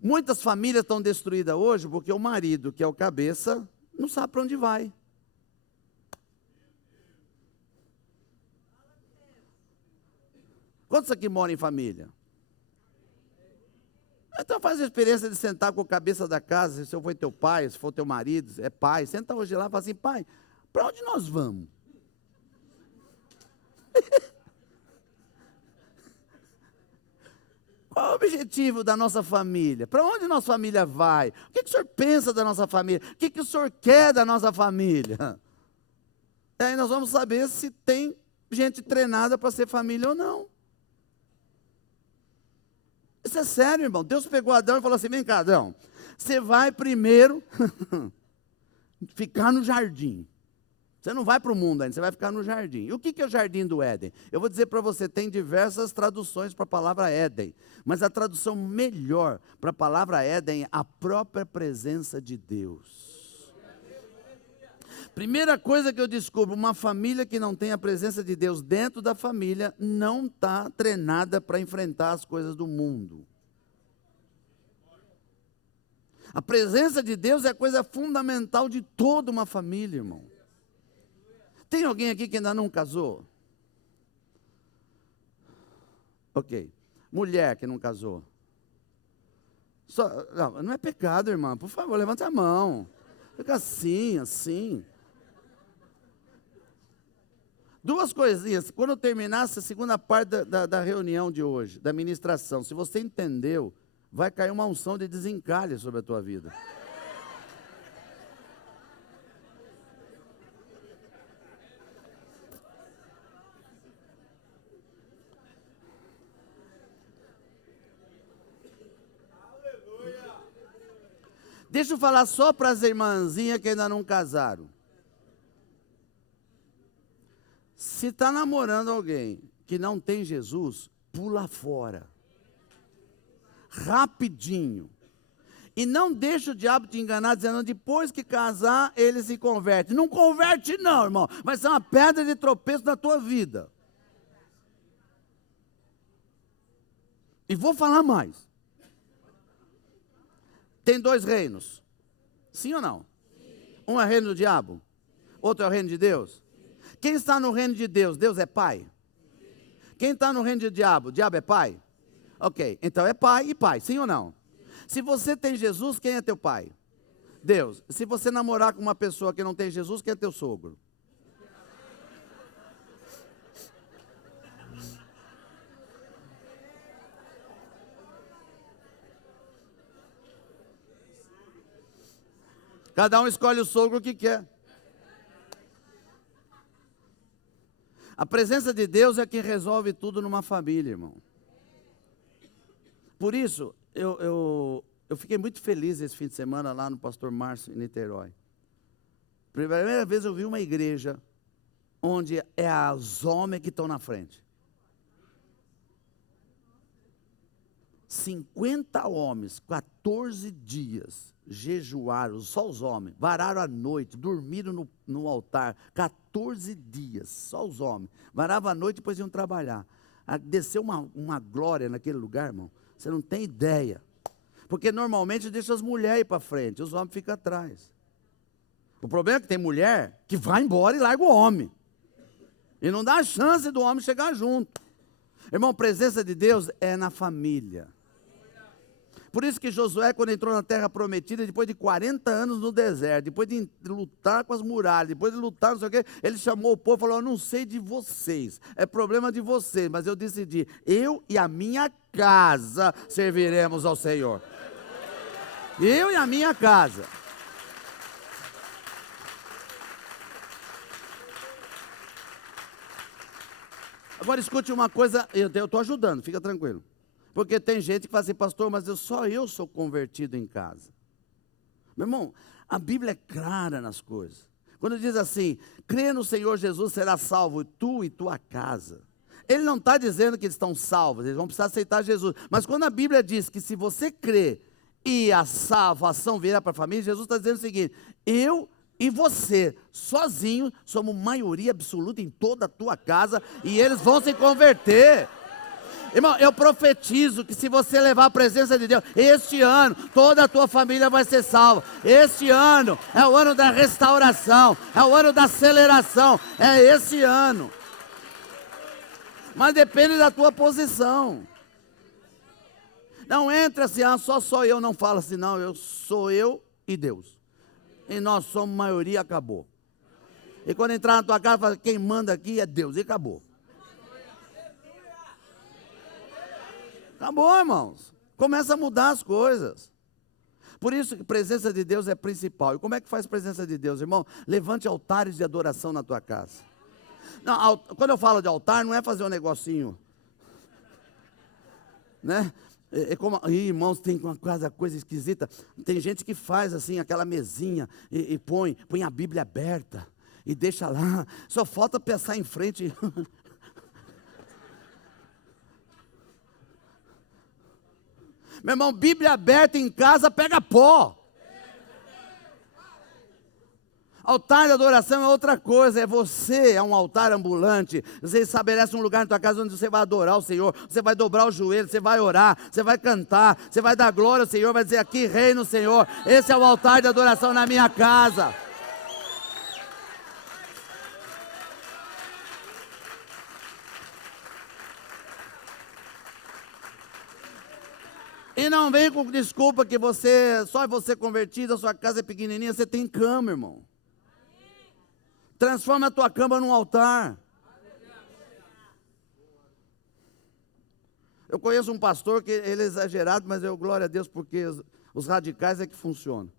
Muitas famílias estão destruídas hoje porque o marido, que é o cabeça, não sabe para onde vai. Quantos aqui moram em família? Então faz a experiência de sentar com a cabeça da casa, se for teu pai, se for teu marido, é pai, senta hoje lá e fala assim, pai, para onde nós vamos? Qual é o objetivo da nossa família? Para onde nossa família vai? O que o senhor pensa da nossa família? O que o senhor quer da nossa família? E aí nós vamos saber se tem gente treinada para ser família ou não. Isso é sério, irmão. Deus pegou Adão e falou assim, vem cá, Adão, você vai primeiro ficar no jardim. Você não vai para o mundo ainda, você vai ficar no jardim. E o que é o jardim do Éden? Eu vou dizer para você, tem diversas traduções para a palavra Éden, mas a tradução melhor para a palavra Éden é a própria presença de Deus. Primeira coisa que eu descubro, uma família que não tem a presença de Deus dentro da família, não está treinada para enfrentar as coisas do mundo. A presença de Deus é a coisa fundamental de toda uma família, irmão. Tem alguém aqui que ainda não casou? Ok. Mulher que não casou? Não é pecado, irmã. Por favor, levante a mão. Fica assim, assim. Duas coisinhas. Quando eu terminasse a segunda parte da reunião de hoje, da ministração, se você entendeu, vai cair uma unção de desencalhe sobre a tua vida. Deixa eu falar só para as irmãzinhas que ainda não casaram. Se está namorando alguém que não tem Jesus, pula fora. Rapidinho. E não deixa o diabo te enganar dizendo, depois que casar, ele se converte. Não converte não, irmão. Vai ser uma pedra de tropeço na tua vida. E vou falar mais. Tem dois reinos. Sim ou não? Sim. Um é o reino do diabo. Outro é o reino de Deus. Quem está no reino de Deus? Deus é pai? Quem está no reino do diabo? O diabo é pai? Ok, então é pai e pai, sim ou não? Se você tem Jesus, quem é teu pai? Deus. Se você namorar com uma pessoa que não tem Jesus, quem é teu sogro? Cada um escolhe o sogro que quer. A presença de Deus é que resolve tudo numa família, irmão. Por isso, eu fiquei muito feliz esse fim de semana lá no Pastor Márcio, em Niterói. Primeira vez eu vi uma igreja onde é os homens que estão na frente. 50 homens, 14 dias, jejuaram, só os homens, vararam a noite, dormiram no altar, 14 dias, só os homens, varavam a noite e depois iam trabalhar. Desceu uma glória naquele lugar, irmão, você não tem ideia, porque normalmente deixa as mulheres ir para frente, os homens ficam atrás. O problema é que tem mulher que vai embora e larga o homem, e não dá a chance do homem chegar junto. Irmão, presença de Deus é na família. Por isso que Josué, quando entrou na terra prometida, depois de 40 anos no deserto, depois de lutar com as muralhas, depois de lutar não sei o quê, ele chamou o povo e falou: eu não sei de vocês, é problema de vocês, mas eu decidi, eu e a minha casa serviremos ao Senhor. Eu e a minha casa. Agora escute uma coisa, eu estou ajudando, fica tranquilo. Porque tem gente que fala assim: pastor, mas só eu sou convertido em casa. Meu irmão, a Bíblia é clara nas coisas. Quando diz assim, crê no Senhor Jesus, será salvo, tu e tua casa. Ele não está dizendo que eles estão salvos, eles vão precisar aceitar Jesus. Mas quando a Bíblia diz que se você crê e a salvação virá para a família, Jesus está dizendo o seguinte: eu e você, sozinho, somos maioria absoluta em toda a tua casa, e eles vão se converter. Irmão, eu profetizo que se você levar a presença de Deus, este ano, toda a tua família vai ser salva. Este ano é o ano da restauração, é o ano da aceleração, é esse ano. Mas depende da tua posição. Não entra assim, só eu, não fala assim, não, eu sou eu e Deus. E nós somos maioria, acabou. E quando entrar na tua casa, fala, quem manda aqui é Deus, e acabou. Acabou, irmãos. Começa a mudar as coisas. Por isso que a presença de Deus é principal. E como é que faz a presença de Deus, irmão? Levante altares de adoração na tua casa. Não, quando eu falo de altar, não é fazer um negocinho, né? Irmãos, tem uma coisa esquisita. Tem gente que faz assim, aquela mesinha e põe a Bíblia aberta e deixa lá. Só falta pensar em frente. Meu irmão, Bíblia aberta em casa pega pó. Altar de adoração é outra coisa, é um altar ambulante. Você estabelece um lugar na tua casa onde você vai adorar o Senhor, você vai dobrar o joelho, você vai orar, você vai cantar, você vai dar glória ao Senhor, vai dizer aqui, reina o Senhor. Esse é o altar de adoração na minha casa. E não vem com desculpa que só você convertido, a sua casa é pequenininha, você tem cama, irmão. Transforma a tua cama num altar. Eu conheço um pastor que ele é exagerado, mas eu glória a Deus, porque os radicais é que funcionam.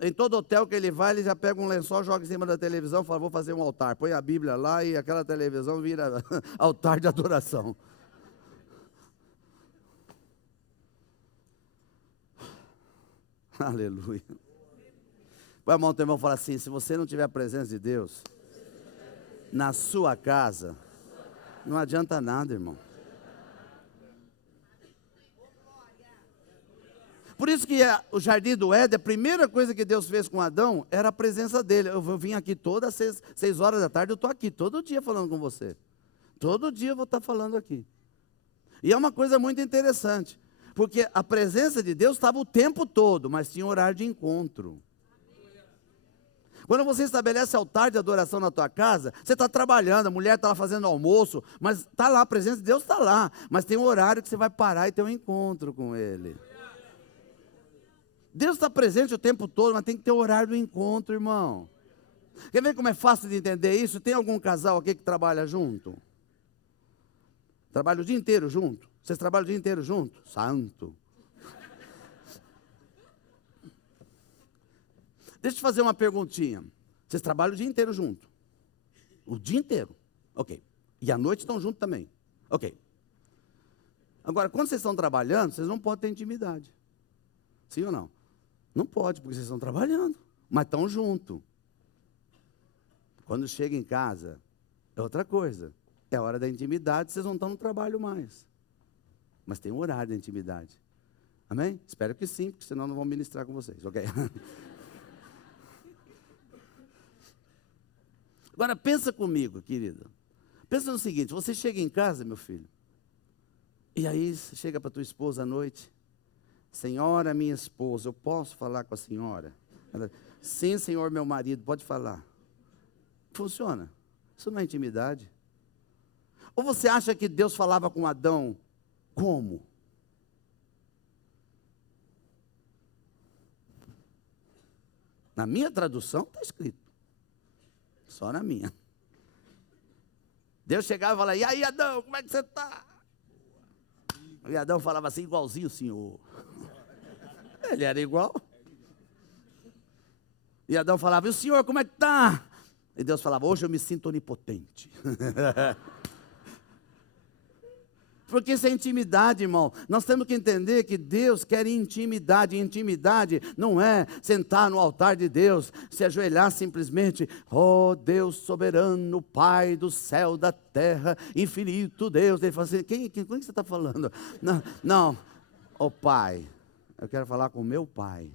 Em todo hotel que ele vai, ele já pega um lençol, joga em cima da televisão, fala, vou fazer um altar. Põe a Bíblia lá e aquela televisão vira altar de adoração. Aleluia. Põe a mão no teu irmão e fala assim, se você não tiver a presença de Deus na sua casa, não adianta nada, irmão. Por isso que o jardim do Éden, a primeira coisa que Deus fez com Adão era a presença dele. Eu vim aqui todas as 6 horas da tarde, eu estou aqui todo dia falando com você. Todo dia eu vou estar falando aqui. E é uma coisa muito interessante, porque a presença de Deus estava o tempo todo, mas tinha horário de encontro. Quando você estabelece altar de adoração na tua casa, você está trabalhando, a mulher está lá fazendo almoço, mas está lá, a presença de Deus está lá, mas tem um horário que você vai parar e ter um encontro com Ele. Deus está presente o tempo todo, mas tem que ter o horário do encontro, irmão. Quer ver como é fácil de entender isso? Tem algum casal aqui que trabalha junto? Trabalha o dia inteiro junto? Vocês trabalham o dia inteiro junto? Santo. Deixa eu te fazer uma perguntinha. Vocês trabalham o dia inteiro junto? O dia inteiro? Ok. E à noite estão juntos também? Ok. Agora, quando vocês estão trabalhando, vocês não podem ter intimidade. Sim ou não? Não pode, porque vocês estão trabalhando, mas estão juntos. Quando chega em casa, é outra coisa. É a hora da intimidade, vocês não estão no trabalho mais. Mas tem um horário da intimidade. Amém? Espero que sim, porque senão não vou ministrar com vocês, ok? Agora pensa comigo, querido. Pensa no seguinte, você chega em casa, meu filho, e aí você chega para tua esposa à noite, senhora, minha esposa, eu posso falar com a senhora? Ela, sim, senhor, meu marido, pode falar. Funciona. Isso não é intimidade. Ou você acha que Deus falava com Adão como? Na minha tradução está escrito. Só na minha. Deus chegava e falava, e aí Adão, como é que você está? E Adão falava assim, igualzinho o senhor. Ele era igual. E Adão falava, e o senhor, como é que está? E Deus falava, hoje eu me sinto onipotente. Porque isso é intimidade, irmão. Nós temos que entender que Deus quer intimidade. Intimidade não é sentar no altar de Deus, se ajoelhar simplesmente. Oh, Deus soberano, Pai do céu, da terra, infinito Deus. Ele fala assim, quem você está falando? Não. Oh, Pai, eu quero falar com o meu Pai.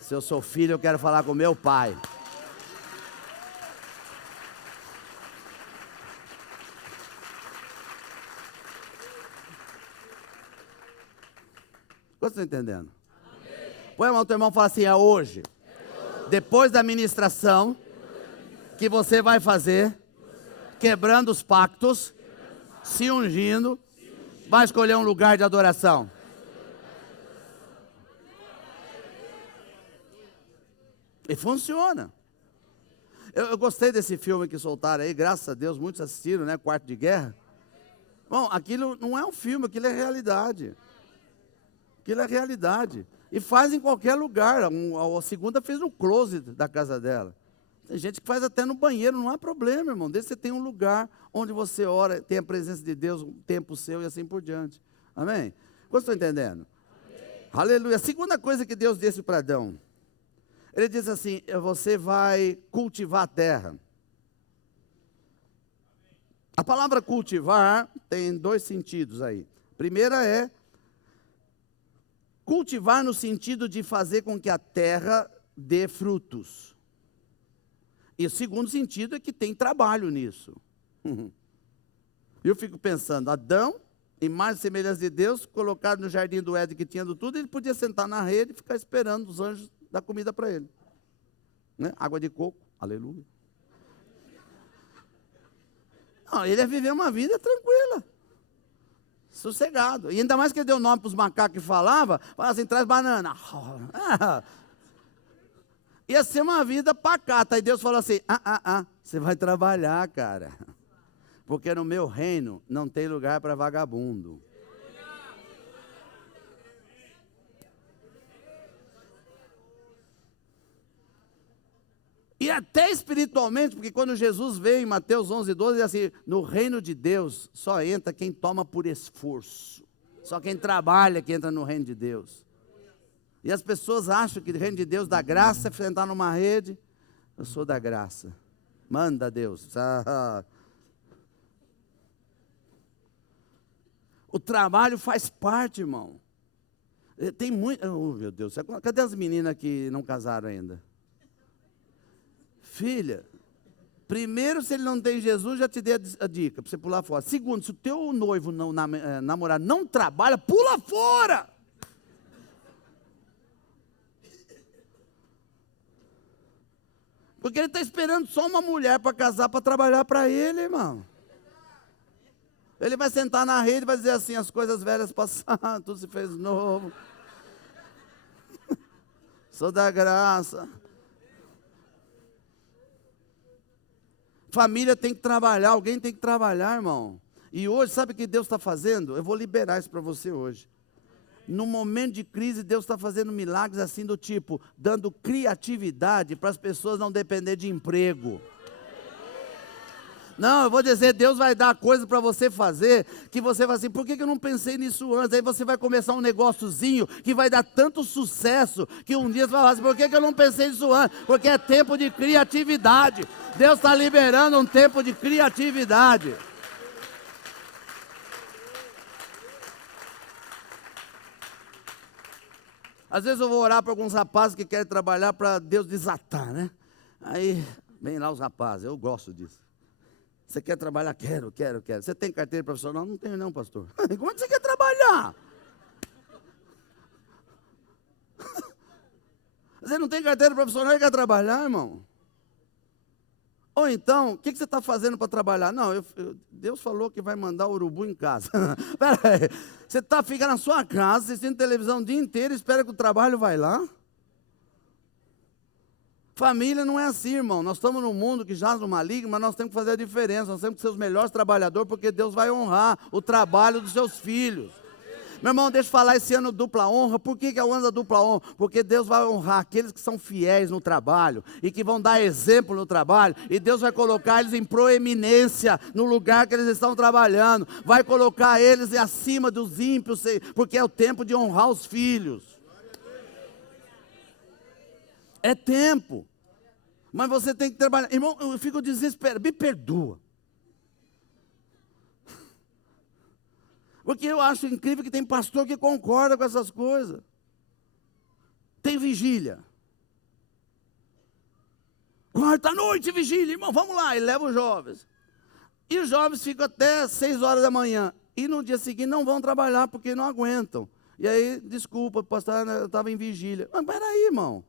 Se eu sou filho, eu quero falar com o meu Pai. Você está entendendo? Amém. Põe a mão do teu irmão e fala assim, é hoje. Depois da ministração, que você vai fazer, quebrando os pactos, se ungindo, vai escolher um lugar de adoração. E funciona. Eu gostei desse filme que soltaram aí, graças a Deus, muitos assistiram, né? Quarto de Guerra. Bom, aquilo não é um filme, aquilo é realidade. Aquilo é realidade. E faz em qualquer lugar. A segunda fez no closet da casa dela. Tem gente que faz até no banheiro, não há problema, irmão. Desde que você tem um lugar onde você ora, tem a presença de Deus, um tempo seu e assim por diante. Amém? Vocês estão entendendo? Amém. Aleluia. A segunda coisa que Deus disse para Adão, ele diz assim, você vai cultivar a terra. A palavra cultivar tem dois sentidos aí. Primeira é cultivar no sentido de fazer com que a terra dê frutos. E o segundo sentido é que tem trabalho nisso. Eu fico pensando, Adão, imagem e semelhança de Deus, colocado no jardim do Éden que tinha do tudo, ele podia sentar na rede e ficar esperando os anjos dar comida para ele. Né? Água de coco, aleluia. Não, ele ia viver uma vida tranquila. Sossegado. E ainda mais que ele deu nome para os macacos que falava assim, traz banana. Ia ser uma vida pacata. Aí Deus falou assim, você vai trabalhar, cara. Porque no meu reino não tem lugar para vagabundo. E até espiritualmente, porque quando Jesus veio em Mateus 11:12, ele diz assim, no reino de Deus só entra quem toma por esforço. Só quem trabalha que entra no reino de Deus. E as pessoas acham que o reino de Deus dá graça é sentar numa rede. Eu sou da graça. Manda Deus. O trabalho faz parte, irmão. Tem muito... Oh, meu Deus, cadê as meninas que não casaram ainda? Filha, primeiro, se ele não tem Jesus, já te dei a dica para você pular fora. Segundo, se o teu noivo, namorado, não trabalha, pula fora. Porque ele está esperando só uma mulher para casar, para trabalhar para ele, irmão. Ele vai sentar na rede e vai dizer assim, as coisas velhas passaram, tudo se fez novo. Sou da graça. Família tem que trabalhar, alguém tem que trabalhar, irmão. E hoje, sabe o que Deus está fazendo? Eu vou liberar isso para você hoje. No momento de crise, Deus está fazendo milagres assim do tipo, dando criatividade para as pessoas não depender de emprego. Não, eu vou dizer, Deus vai dar coisa para você fazer, que você vai assim, por que eu não pensei nisso antes? Aí você vai começar um negóciozinho que vai dar tanto sucesso, que um dia você vai falar assim, por que eu não pensei nisso antes? Porque é tempo de criatividade. Deus está liberando um tempo de criatividade. Às vezes eu vou orar para alguns rapazes que querem trabalhar para Deus desatar, né? Aí, vem lá os rapazes, eu gosto disso. Você quer trabalhar? Quero. Você tem carteira profissional? Não tenho não, pastor. Como é que você quer trabalhar? Você não tem carteira profissional e quer trabalhar, irmão? Ou então, o que você está fazendo para trabalhar? Não, Deus falou que vai mandar o urubu em casa. Pera aí, você fica na sua casa, assistindo televisão o dia inteiro e espera que o trabalho vai lá? Família não é assim, irmão. Nós estamos num mundo que jaz no maligno, mas nós temos que fazer a diferença. Nós temos que ser os melhores trabalhadores, porque Deus vai honrar o trabalho dos seus filhos. Meu irmão, deixa eu falar esse ano dupla honra. Por que é o ano da dupla honra? Porque Deus vai honrar aqueles que são fiéis no trabalho e que vão dar exemplo no trabalho. E Deus vai colocar eles em proeminência no lugar que eles estão trabalhando. Vai colocar eles acima dos ímpios, porque é o tempo de honrar os filhos. É tempo. Mas você tem que trabalhar. Irmão, eu fico desesperado. Me perdoa. Porque eu acho incrível que tem pastor que concorda com essas coisas. Tem vigília. Quarta-noite, vigília, irmão, vamos lá. E leva os jovens. E os jovens ficam até 6 horas da manhã. E no dia seguinte não vão trabalhar porque não aguentam. E aí, desculpa, pastor, eu estava em vigília. Mas peraí, irmão.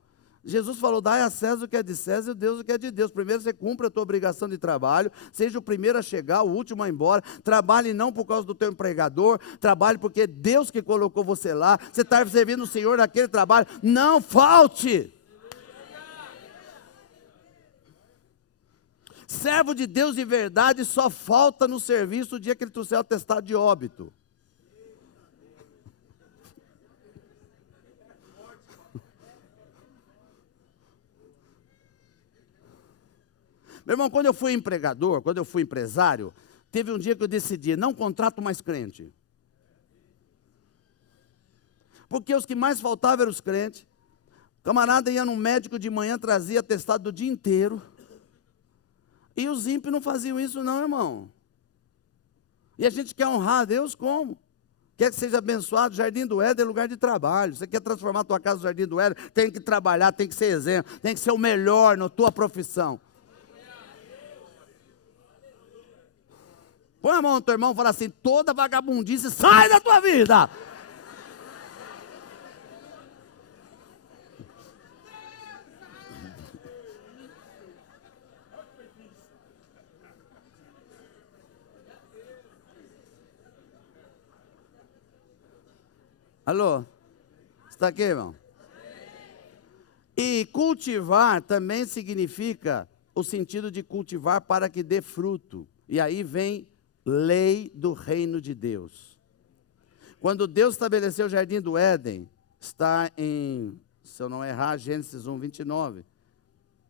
Jesus falou, dai a César o que é de César e a Deus o que é de Deus. Primeiro você cumpra a tua obrigação de trabalho, seja o primeiro a chegar, o último a ir embora. Trabalhe não por causa do teu empregador, trabalhe porque é Deus que colocou você lá. Você está servindo o Senhor naquele trabalho, não falte. Servo de Deus de verdade só falta no serviço o dia que ele trouxer o atestado de óbito. Meu irmão, quando eu fui empregador, quando eu fui empresário, teve um dia que eu decidi, não contrato mais crente. Porque os que mais faltavam eram os crentes. O camarada ia no médico de manhã, trazia atestado do dia inteiro. E os ímpios não faziam isso não, irmão. E a gente quer honrar a Deus como? Quer que seja abençoado, Jardim do Éden é lugar de trabalho. Você quer transformar a tua casa no Jardim do Éden, tem que trabalhar, tem que ser exemplo, tem que ser o melhor na tua profissão. Põe a mão no teu irmão e fala assim, toda vagabundice sai da tua vida. Alô? Está aqui, irmão? E cultivar também significa o sentido de cultivar para que dê fruto. E aí vem lei do reino de Deus. Quando Deus estabeleceu o Jardim do Éden, está em, se eu não errar, Gênesis 1, 29.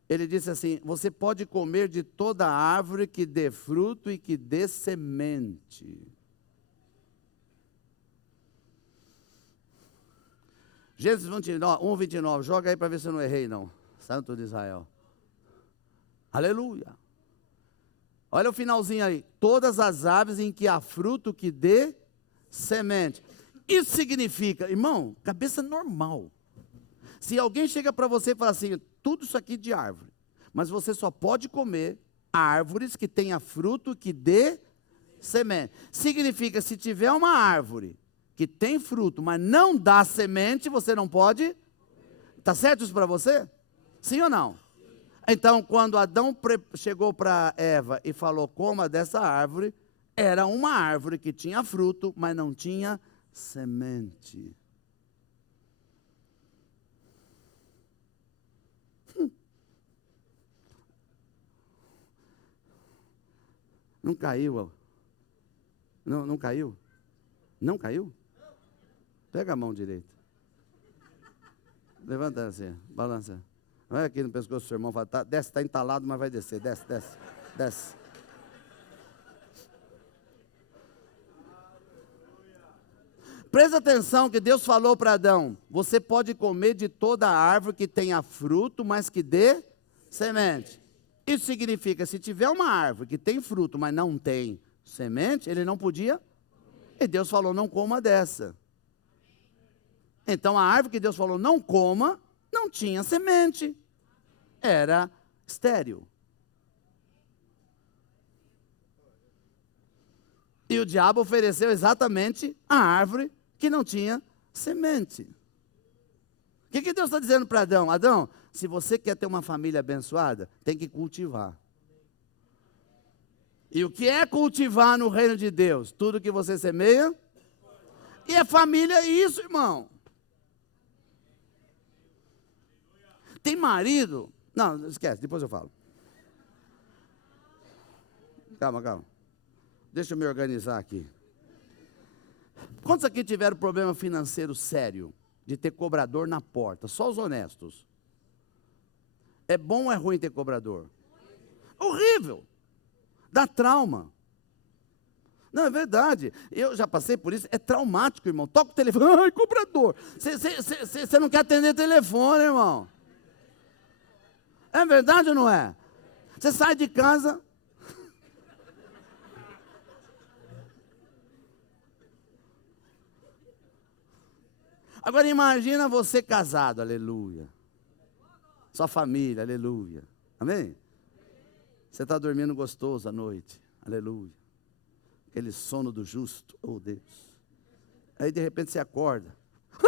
Ele disse assim, você pode comer de toda árvore que dê fruto e que dê semente. Gênesis 1, 29, joga aí para ver se eu não errei não. Santo de Israel. Aleluia. Olha o finalzinho aí. Todas as aves em que há fruto que dê semente. Isso significa, irmão, cabeça normal. Se alguém chega para você e fala assim, tudo isso aqui de árvore, mas você só pode comer árvores que tenha fruto que dê semente. Significa, se tiver uma árvore que tem fruto, mas não dá semente, você não pode. Está certo isso para você? Sim ou não? Então, quando Adão chegou para Eva e falou, coma dessa árvore, era uma árvore que tinha fruto, mas não tinha semente. Não caiu? Não caiu? Não caiu? Pega a mão direita. Levanta assim, balança. Não é aqui no pescoço do seu irmão, fala, tá, desce, está entalado, mas vai descer, desce. Presta atenção que Deus falou para Adão, você pode comer de toda árvore que tenha fruto, mas que dê semente. Isso significa, se tiver uma árvore que tem fruto, mas não tem semente, ele não podia. E Deus falou, não coma dessa. Então a árvore que Deus falou não coma, não tinha semente. Era estéril. E o diabo ofereceu exatamente a árvore que não tinha semente. O que Deus está dizendo para Adão? Adão, se você quer ter uma família abençoada, tem que cultivar. E o que é cultivar no reino de Deus? Tudo que você semeia. E a família é isso, irmão. Tem marido... Não, esquece, depois eu falo. Calma. Deixa eu me organizar aqui. Quantos aqui tiveram problema financeiro sério? De ter cobrador na porta? Só os honestos. É bom ou é ruim ter cobrador? Horrível. Dá trauma. Não, é verdade. Eu já passei por isso. É traumático, irmão. Toca o telefone. Ai, cobrador. Você não quer atender telefone, irmão. É verdade ou não é? Você sai de casa... Agora imagina você casado, aleluia. Sua família, aleluia. Amém? Você está dormindo gostoso à noite, aleluia. Aquele sono do justo, oh Deus. Aí de repente você acorda.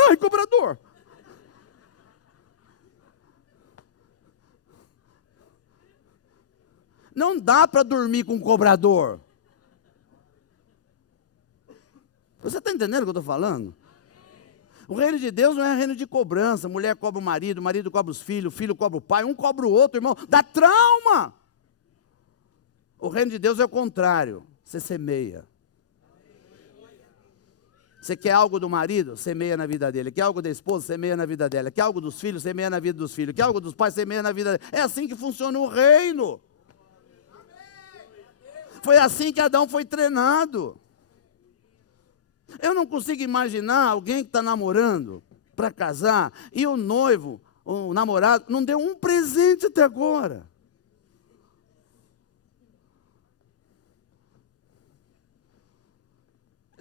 Ai, cobrador! Não dá para dormir com cobrador. Você está entendendo o que eu estou falando? O reino de Deus não é reino de cobrança. Mulher cobra o marido cobra os filhos, o filho cobra o pai, um cobra o outro, irmão. Dá trauma. O reino de Deus é o contrário. Você semeia. Você quer algo do marido? Semeia na vida dele. Quer algo da esposa? Semeia na vida dela. Quer algo dos filhos? Semeia na vida dos filhos. Quer algo dos pais? Semeia na vida dele. É assim que funciona o reino. Foi assim que Adão foi treinado. Eu não consigo imaginar alguém que está namorando para casar e o noivo, o namorado, não deu um presente até agora.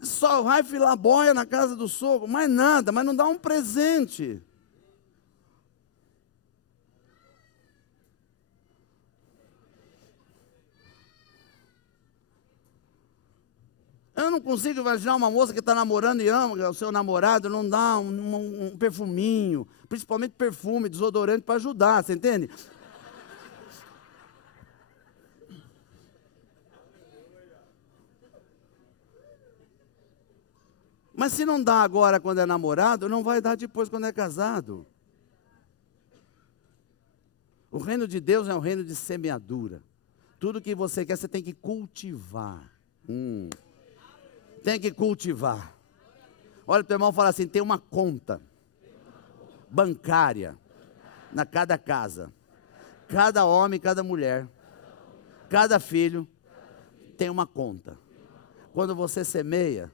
Só vai filar boia na casa do sogro, mais nada, mas não dá um presente. Eu não consigo imaginar uma moça que está namorando e ama o seu namorado, não dá um perfuminho, principalmente perfume, desodorante para ajudar, você entende? Mas se não dá agora quando é namorado, não vai dar depois quando é casado. O reino de Deus é um reino de semeadura. Tudo que você quer, você tem que cultivar. Tem que cultivar. Olha, o teu irmão fala assim, tem uma conta bancária na cada casa. Cada homem, cada mulher, cada filho tem uma conta. Quando você semeia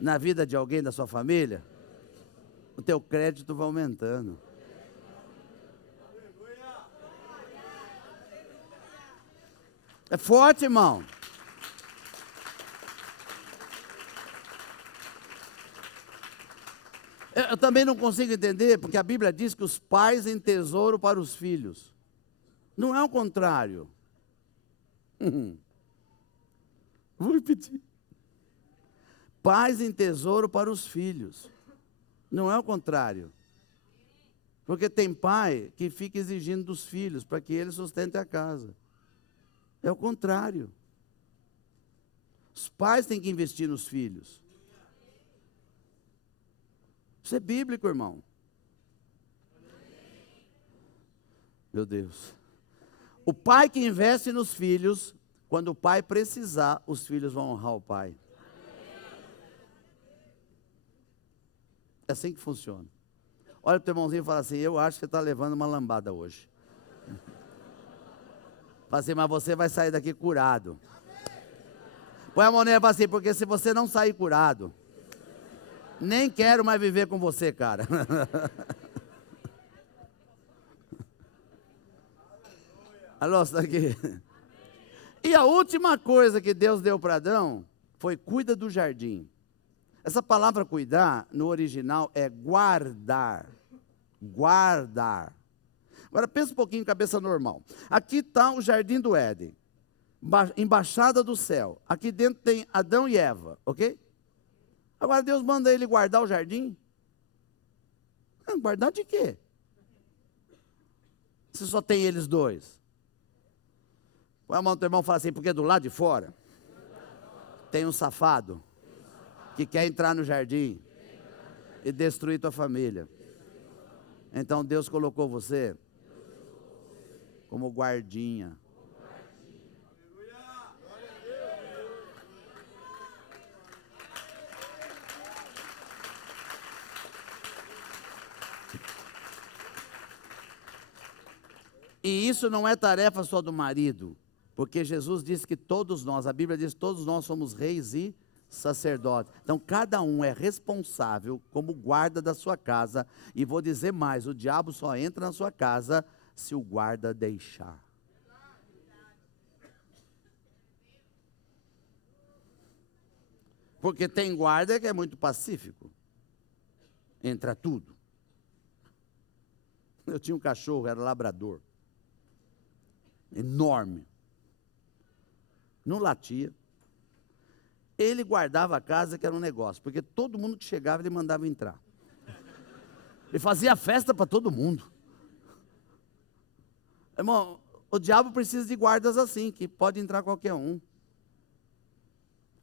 na vida de alguém da sua família, o teu crédito vai aumentando. É forte, irmão. Eu também não consigo entender, porque a Bíblia diz que os pais têm tesouro para os filhos. Não é o contrário. Vou repetir. Pais têm tesouro para os filhos. Não é o contrário. Porque tem pai que fica exigindo dos filhos para que eles sustentem a casa. É o contrário. Os pais têm que investir nos filhos. Isso é bíblico, irmão. Meu Deus. O pai que investe nos filhos, quando o pai precisar, os filhos vão honrar o pai. É assim que funciona. Olha para o teu irmãozinho e fala assim, eu acho que você está levando uma lambada hoje. Fala assim, mas você vai sair daqui curado. Põe a mão nele e fala assim, porque se você não sair curado, nem quero mais viver com você, cara. Alô, você está aqui? E a última coisa que Deus deu para Adão foi cuida do jardim. Essa palavra cuidar, no original, é guardar. Guardar. Agora pensa um pouquinho, cabeça normal. Aqui está o jardim do Éden, embaixada do céu. Aqui dentro tem Adão e Eva, ok? Agora Deus manda ele guardar o jardim? Guardar de quê? Se só tem eles dois. Põe a mão do teu irmão e fala assim, porque do lado de fora tem um safado que quer entrar no jardim e destruir tua família. Então Deus colocou você como guardinha. E isso não é tarefa só do marido, porque Jesus disse que todos nós, a Bíblia diz que todos nós somos reis e sacerdotes. Então cada um é responsável como guarda da sua casa. E vou dizer mais, o diabo só entra na sua casa se o guarda deixar. Porque tem guarda que é muito pacífico. Entra tudo. Eu tinha um cachorro, era labrador. Enorme. Não latia. Ele guardava a casa, que era um negócio, porque todo mundo que chegava ele mandava entrar. Ele fazia festa para todo mundo. Irmão, o diabo precisa de guardas assim, que pode entrar qualquer um.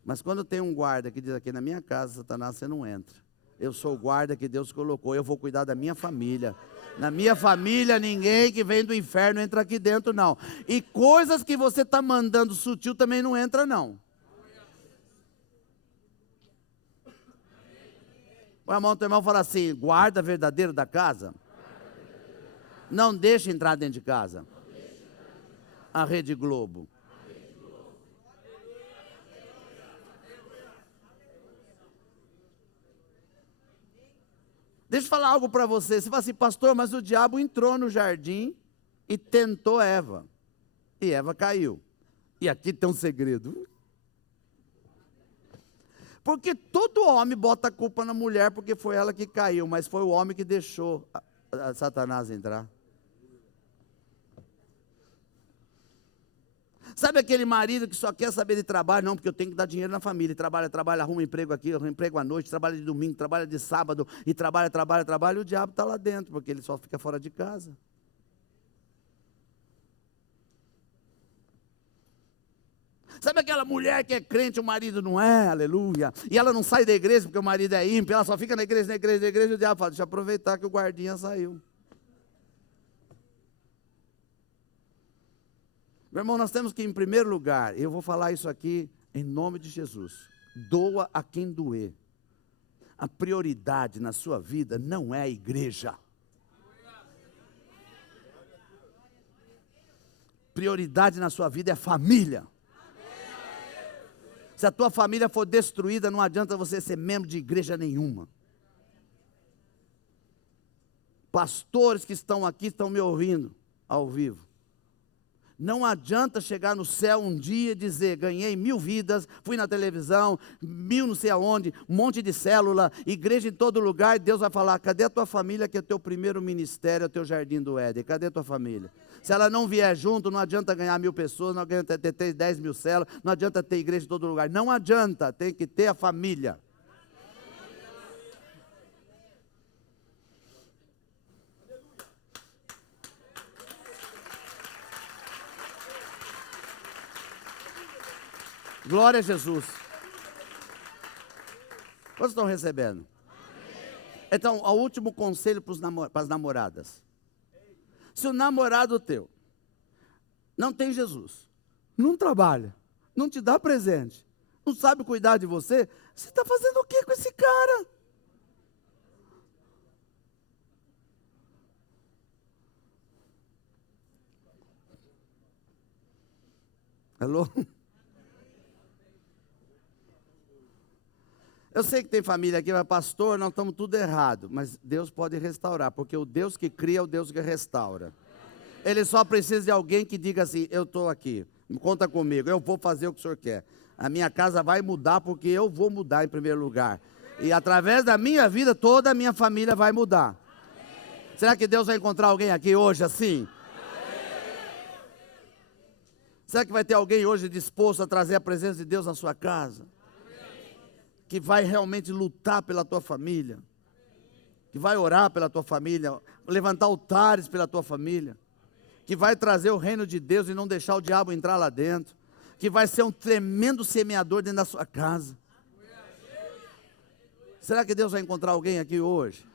Mas quando tem um guarda que diz aqui, na minha casa, Satanás, você não entra. Eu sou o guarda que Deus colocou, eu vou cuidar da minha família. Na minha família, ninguém que vem do inferno entra aqui dentro, não. E coisas que você está mandando sutil também não entra, não. Põe a mão do teu irmão e fala assim, guarda verdadeiro da casa. Não deixa entrar dentro de casa. A Rede Globo. Deixa eu falar algo para você. Você fala assim, pastor, mas o diabo entrou no jardim e tentou Eva. E Eva caiu. E aqui tem um segredo. Porque todo homem bota a culpa na mulher porque foi ela que caiu, mas foi o homem que deixou a Satanás entrar. Sabe aquele marido que só quer saber de trabalho? Não, porque eu tenho que dar dinheiro na família. Trabalha, arruma emprego aqui, arruma emprego à noite, trabalha de domingo, trabalha de sábado, e trabalha, e o diabo está lá dentro, porque ele só fica fora de casa. Sabe aquela mulher que é crente, o marido não é, aleluia, e ela não sai da igreja porque o marido é ímpio, ela só fica na igreja, e o diabo fala, deixa eu aproveitar que o guardinha saiu. Meu irmão, nós temos que, em primeiro lugar, eu vou falar isso aqui em nome de Jesus, doa a quem doer. A prioridade na sua vida não é a igreja. Prioridade na sua vida é a família. Se a tua família for destruída, não adianta você ser membro de igreja nenhuma. Pastores que estão aqui estão me ouvindo ao vivo. Não adianta chegar no céu um dia e dizer, ganhei 1000 vidas, fui na televisão, 1000 não sei aonde, um monte de célula, igreja em todo lugar, e Deus vai falar, cadê a tua família que é o teu primeiro ministério, é o teu jardim do Éden, cadê a tua família? Se ela não vier junto, não adianta ganhar 1000 pessoas, não adianta ter 10 mil células, não adianta ter igreja em todo lugar, não adianta, tem que ter a família. Glória a Jesus. Quantos estão recebendo? Então, o último conselho para as namoradas. Se o namorado teu não tem Jesus, não trabalha, não te dá presente, não sabe cuidar de você, você está fazendo o que com esse cara? Alô? Eu sei que tem família aqui, mas pastor, nós estamos tudo errado. Mas Deus pode restaurar, porque o Deus que cria é o Deus que restaura. Ele só precisa de alguém que diga assim, eu estou aqui, conta comigo, eu vou fazer o que o senhor quer. A minha casa vai mudar porque eu vou mudar em primeiro lugar. E através da minha vida, toda a minha família vai mudar. Será que Deus vai encontrar alguém aqui hoje assim? Será que vai ter alguém hoje disposto a trazer a presença de Deus na sua casa? Que vai realmente lutar pela tua família? Que vai orar pela tua família? Levantar altares pela tua família? Que vai trazer o reino de Deus e não deixar o diabo entrar lá dentro? Que vai ser um tremendo semeador dentro da sua casa? Será que Deus vai encontrar alguém aqui hoje?